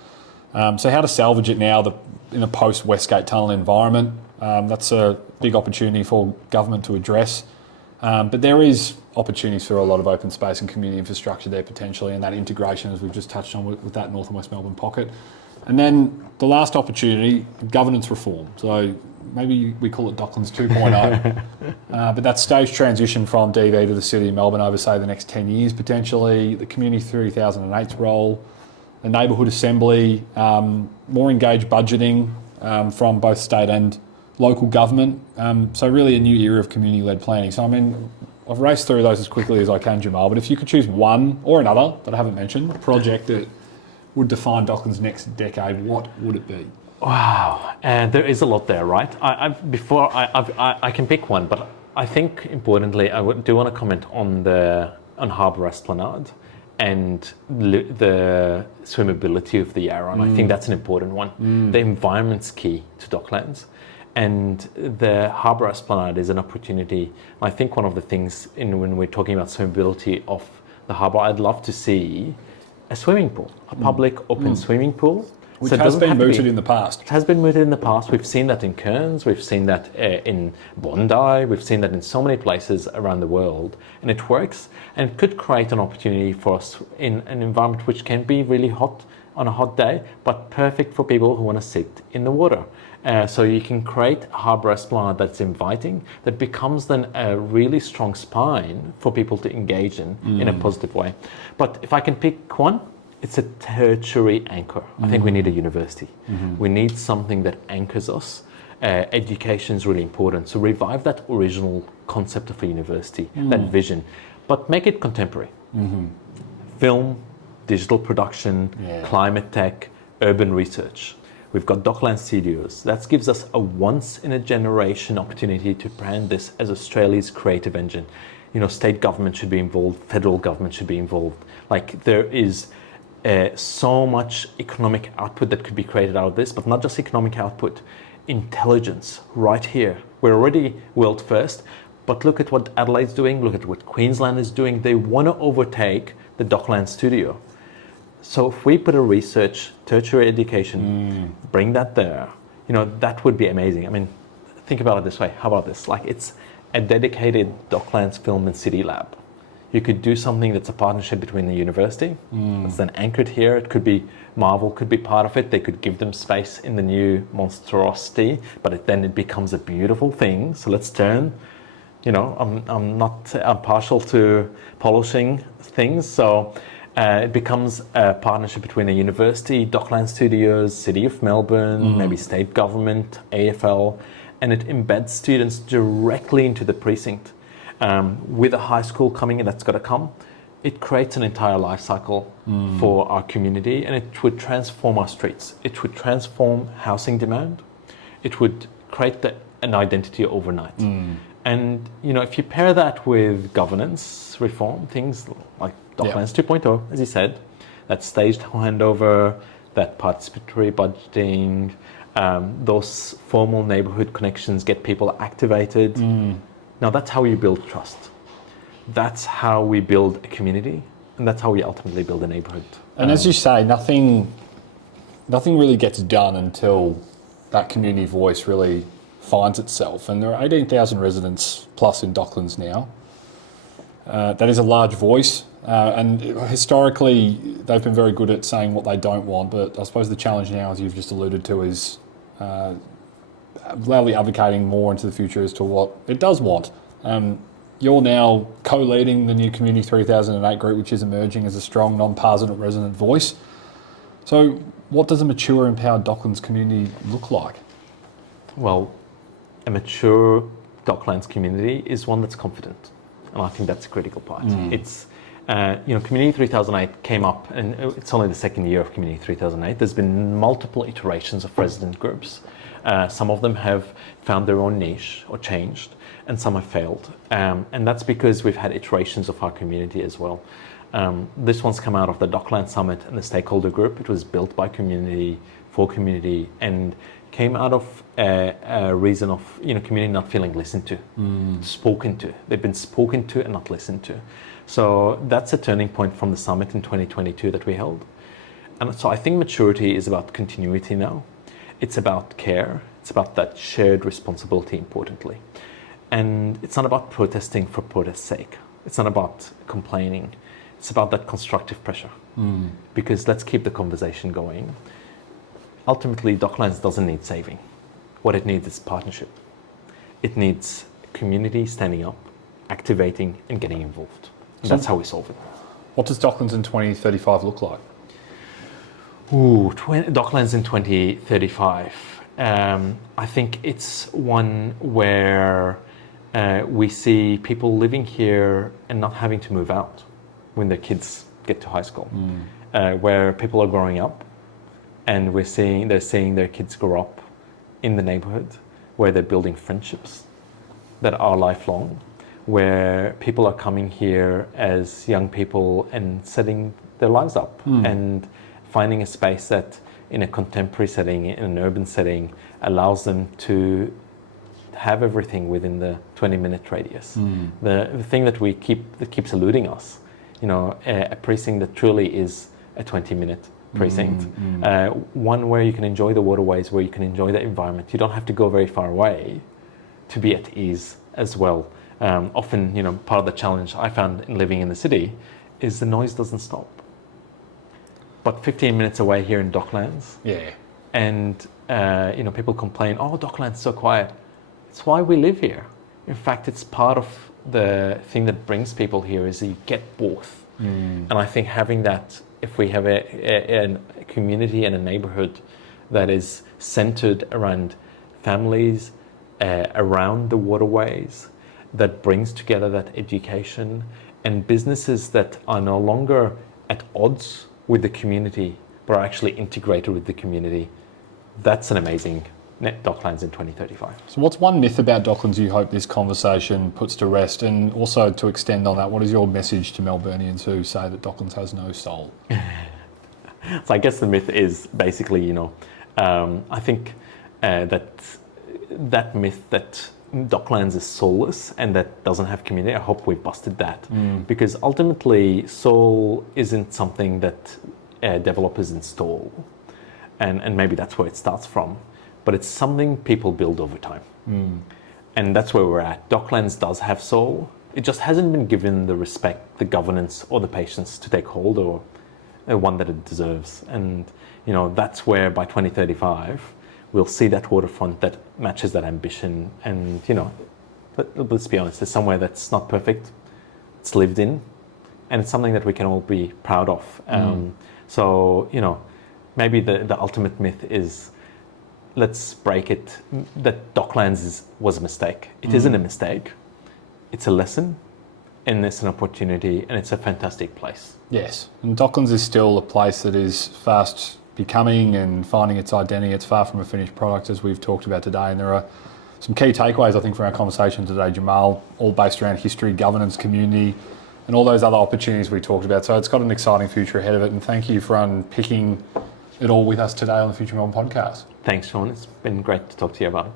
So how to salvage it now in a post-Westgate Tunnel environment, that's a big opportunity for government to address. But there is opportunities for a lot of open space and community infrastructure there potentially, and that integration, as we've just touched on with that North and West Melbourne pocket. And then the last opportunity, governance reform. So maybe we call it Docklands 2.0. But that staged transition from DV to the City of Melbourne over, say, the next 10 years potentially, the Community 3008's role, the neighbourhood assembly, more engaged budgeting from both state and local government. So really a new era of community-led planning. So I mean, I've raced through those as quickly as I can, Jamal, but if you could choose one or another that I haven't mentioned, a project that would define Docklands' next decade, what would it be? Wow, there is a lot there, right? I can pick one, but I think importantly, do want to comment on Harbour Esplanade and the swimmability of the Yarra, and I think that's an important one. The environment's key to Docklands, and the Harbour Esplanade is an opportunity. I think one of the things when we're talking about swimmability of the harbour, I'd love to see a swimming pool, a public open swimming pool. Which has been mooted in the past. It has been mooted in the past. We've seen that in Cairns, we've seen that in Bondi, we've seen that in so many places around the world, and it works, and it could create an opportunity for us in an environment which can be really hot on a hot day, but perfect for people who want to sit in the water. So you can create a harbour esplanade that's inviting, that becomes then a really strong spine for people to engage in a positive way. But if I can pick one, it's a tertiary anchor. I think we need a university. We need something that anchors us. Education is really important. So revive that original concept of a university, that vision, but make it contemporary. Film, digital production, climate tech, urban research. We've got Docklands Studios. That gives us a once-in-a-generation opportunity to brand this as Australia's creative engine. You know, state government should be involved, federal government should be involved. Like, there is so much economic output that could be created out of this, but not just economic output, intelligence right here. We're already world first, but look at what Adelaide's doing, look at what Queensland is doing. They want to overtake the Docklands studio. So if we put a research, tertiary education, bring that there, you know, that would be amazing. I mean, think about it this way. How about this? Like, it's a dedicated Docklands Film and City Lab. You could do something that's a partnership between the university. It's then anchored here. It could be Marvel, could be part of it. They could give them space in the new monstrosity, but then it becomes a beautiful thing. So let's turn, you know, I'm partial to polishing things. So it becomes a partnership between a university, Docklands Studios, City of Melbourne, maybe state government, AFL, and it embeds students directly into the precinct. With a high school coming in, that's got to come, it creates an entire life cycle for our community, and it would transform our streets. It would transform housing demand. It would create an identity overnight. And, you know, if you pair that with governance reform, things like Docklands 2.0, as you said, that staged handover, that participatory budgeting, those formal neighbourhood connections get people activated. Now that's how you build trust. That's how we build a community, and that's how we ultimately build a neighbourhood. And as you say, nothing really gets done until that community voice really finds itself. And there are 18,000 residents plus in Docklands now. That is a large voice. And historically, they've been very good at saying what they don't want, but I suppose the challenge now, as you've just alluded to, is loudly advocating more into the future as to what it does want. You're now co-leading the new Community 3008 group, which is emerging as a strong, non-partisan resident voice. So what does a mature, empowered Docklands community look like? Well, a mature Docklands community is one that's confident. And I think that's a critical part. It's, Community 3008 came up, and it's only the second year of Community 3008. There's been multiple iterations of resident groups. Some of them have found their own niche or changed, and some have failed. And that's because we've had iterations of our community as well. This one's come out of the Docklands Summit and the stakeholder group. It was built by community, for community, and came out of a reason of community not feeling listened to, spoken to. They've been spoken to and not listened to. So that's a turning point from the summit in 2022 that we held. And so I think maturity is about continuity now. It's about care. It's about that shared responsibility, importantly. And it's not about protesting for protest's sake. It's not about complaining. It's about that constructive pressure. Because let's keep the conversation going. Ultimately, Docklands doesn't need saving. What it needs is partnership. It needs community standing up, activating and getting involved. And that's how we solve it. What does Docklands in 2035 look like? Docklands in 2035. I think it's one where we see people living here and not having to move out when their kids get to high school, where people are growing up and they're seeing their kids grow up in the neighborhood, where they're building friendships that are lifelong, where people are coming here as young people and setting their lives up and finding a space that in a contemporary setting, in an urban setting, allows them to have everything within the 20-minute radius. The thing that keeps eluding us, a precinct that truly is a 20-minute precinct, one where you can enjoy the waterways, where you can enjoy the environment. You don't have to go very far away to be at ease as well. Often, part of the challenge I found in living in the city is the noise doesn't stop. But 15 minutes away here in Docklands, and people complain, oh, Docklands is so quiet. It's why we live here. In fact, it's part of the thing that brings people here is that you get both. And I think having that, if we have a community and a neighborhood that is centered around families, around the waterways, that brings together that education, and businesses that are no longer at odds with the community, but are actually integrated with the community, that's an amazing Docklands in 2035. So what's one myth about Docklands you hope this conversation puts to rest? And also, to extend on that, what is your message to Melburnians who say that Docklands has no soul? So I guess the myth is basically, I think that myth that Docklands is soulless and that doesn't have community, I hope we've busted that. Because ultimately, soul isn't something that developers install. And maybe that's where it starts from. But it's something people build over time. And that's where we're at. Docklands does have soul. It just hasn't been given the respect, the governance, or the patience to take hold, or one that it deserves. And that's where by 2035 we'll see that waterfront that matches that ambition. And let's be honest, it's somewhere that's not perfect. It's lived in, and it's something that we can all be proud of. So maybe the ultimate myth is, let's break it, that Docklands was a mistake. It isn't a mistake. It's a lesson, and it's an opportunity, and it's a fantastic place. Yes, and Docklands is still a place that is fast becoming and finding its identity. It's far from a finished product, as we've talked about today, and there are some key takeaways, I think, from our conversation today, Jamal, all based around history, governance, community, and all those other opportunities we talked about. So it's got an exciting future ahead of it, and thank you for unpicking it all with us today on the Future Melbourne podcast. Thanks, Sean. It's been great to talk to you about it.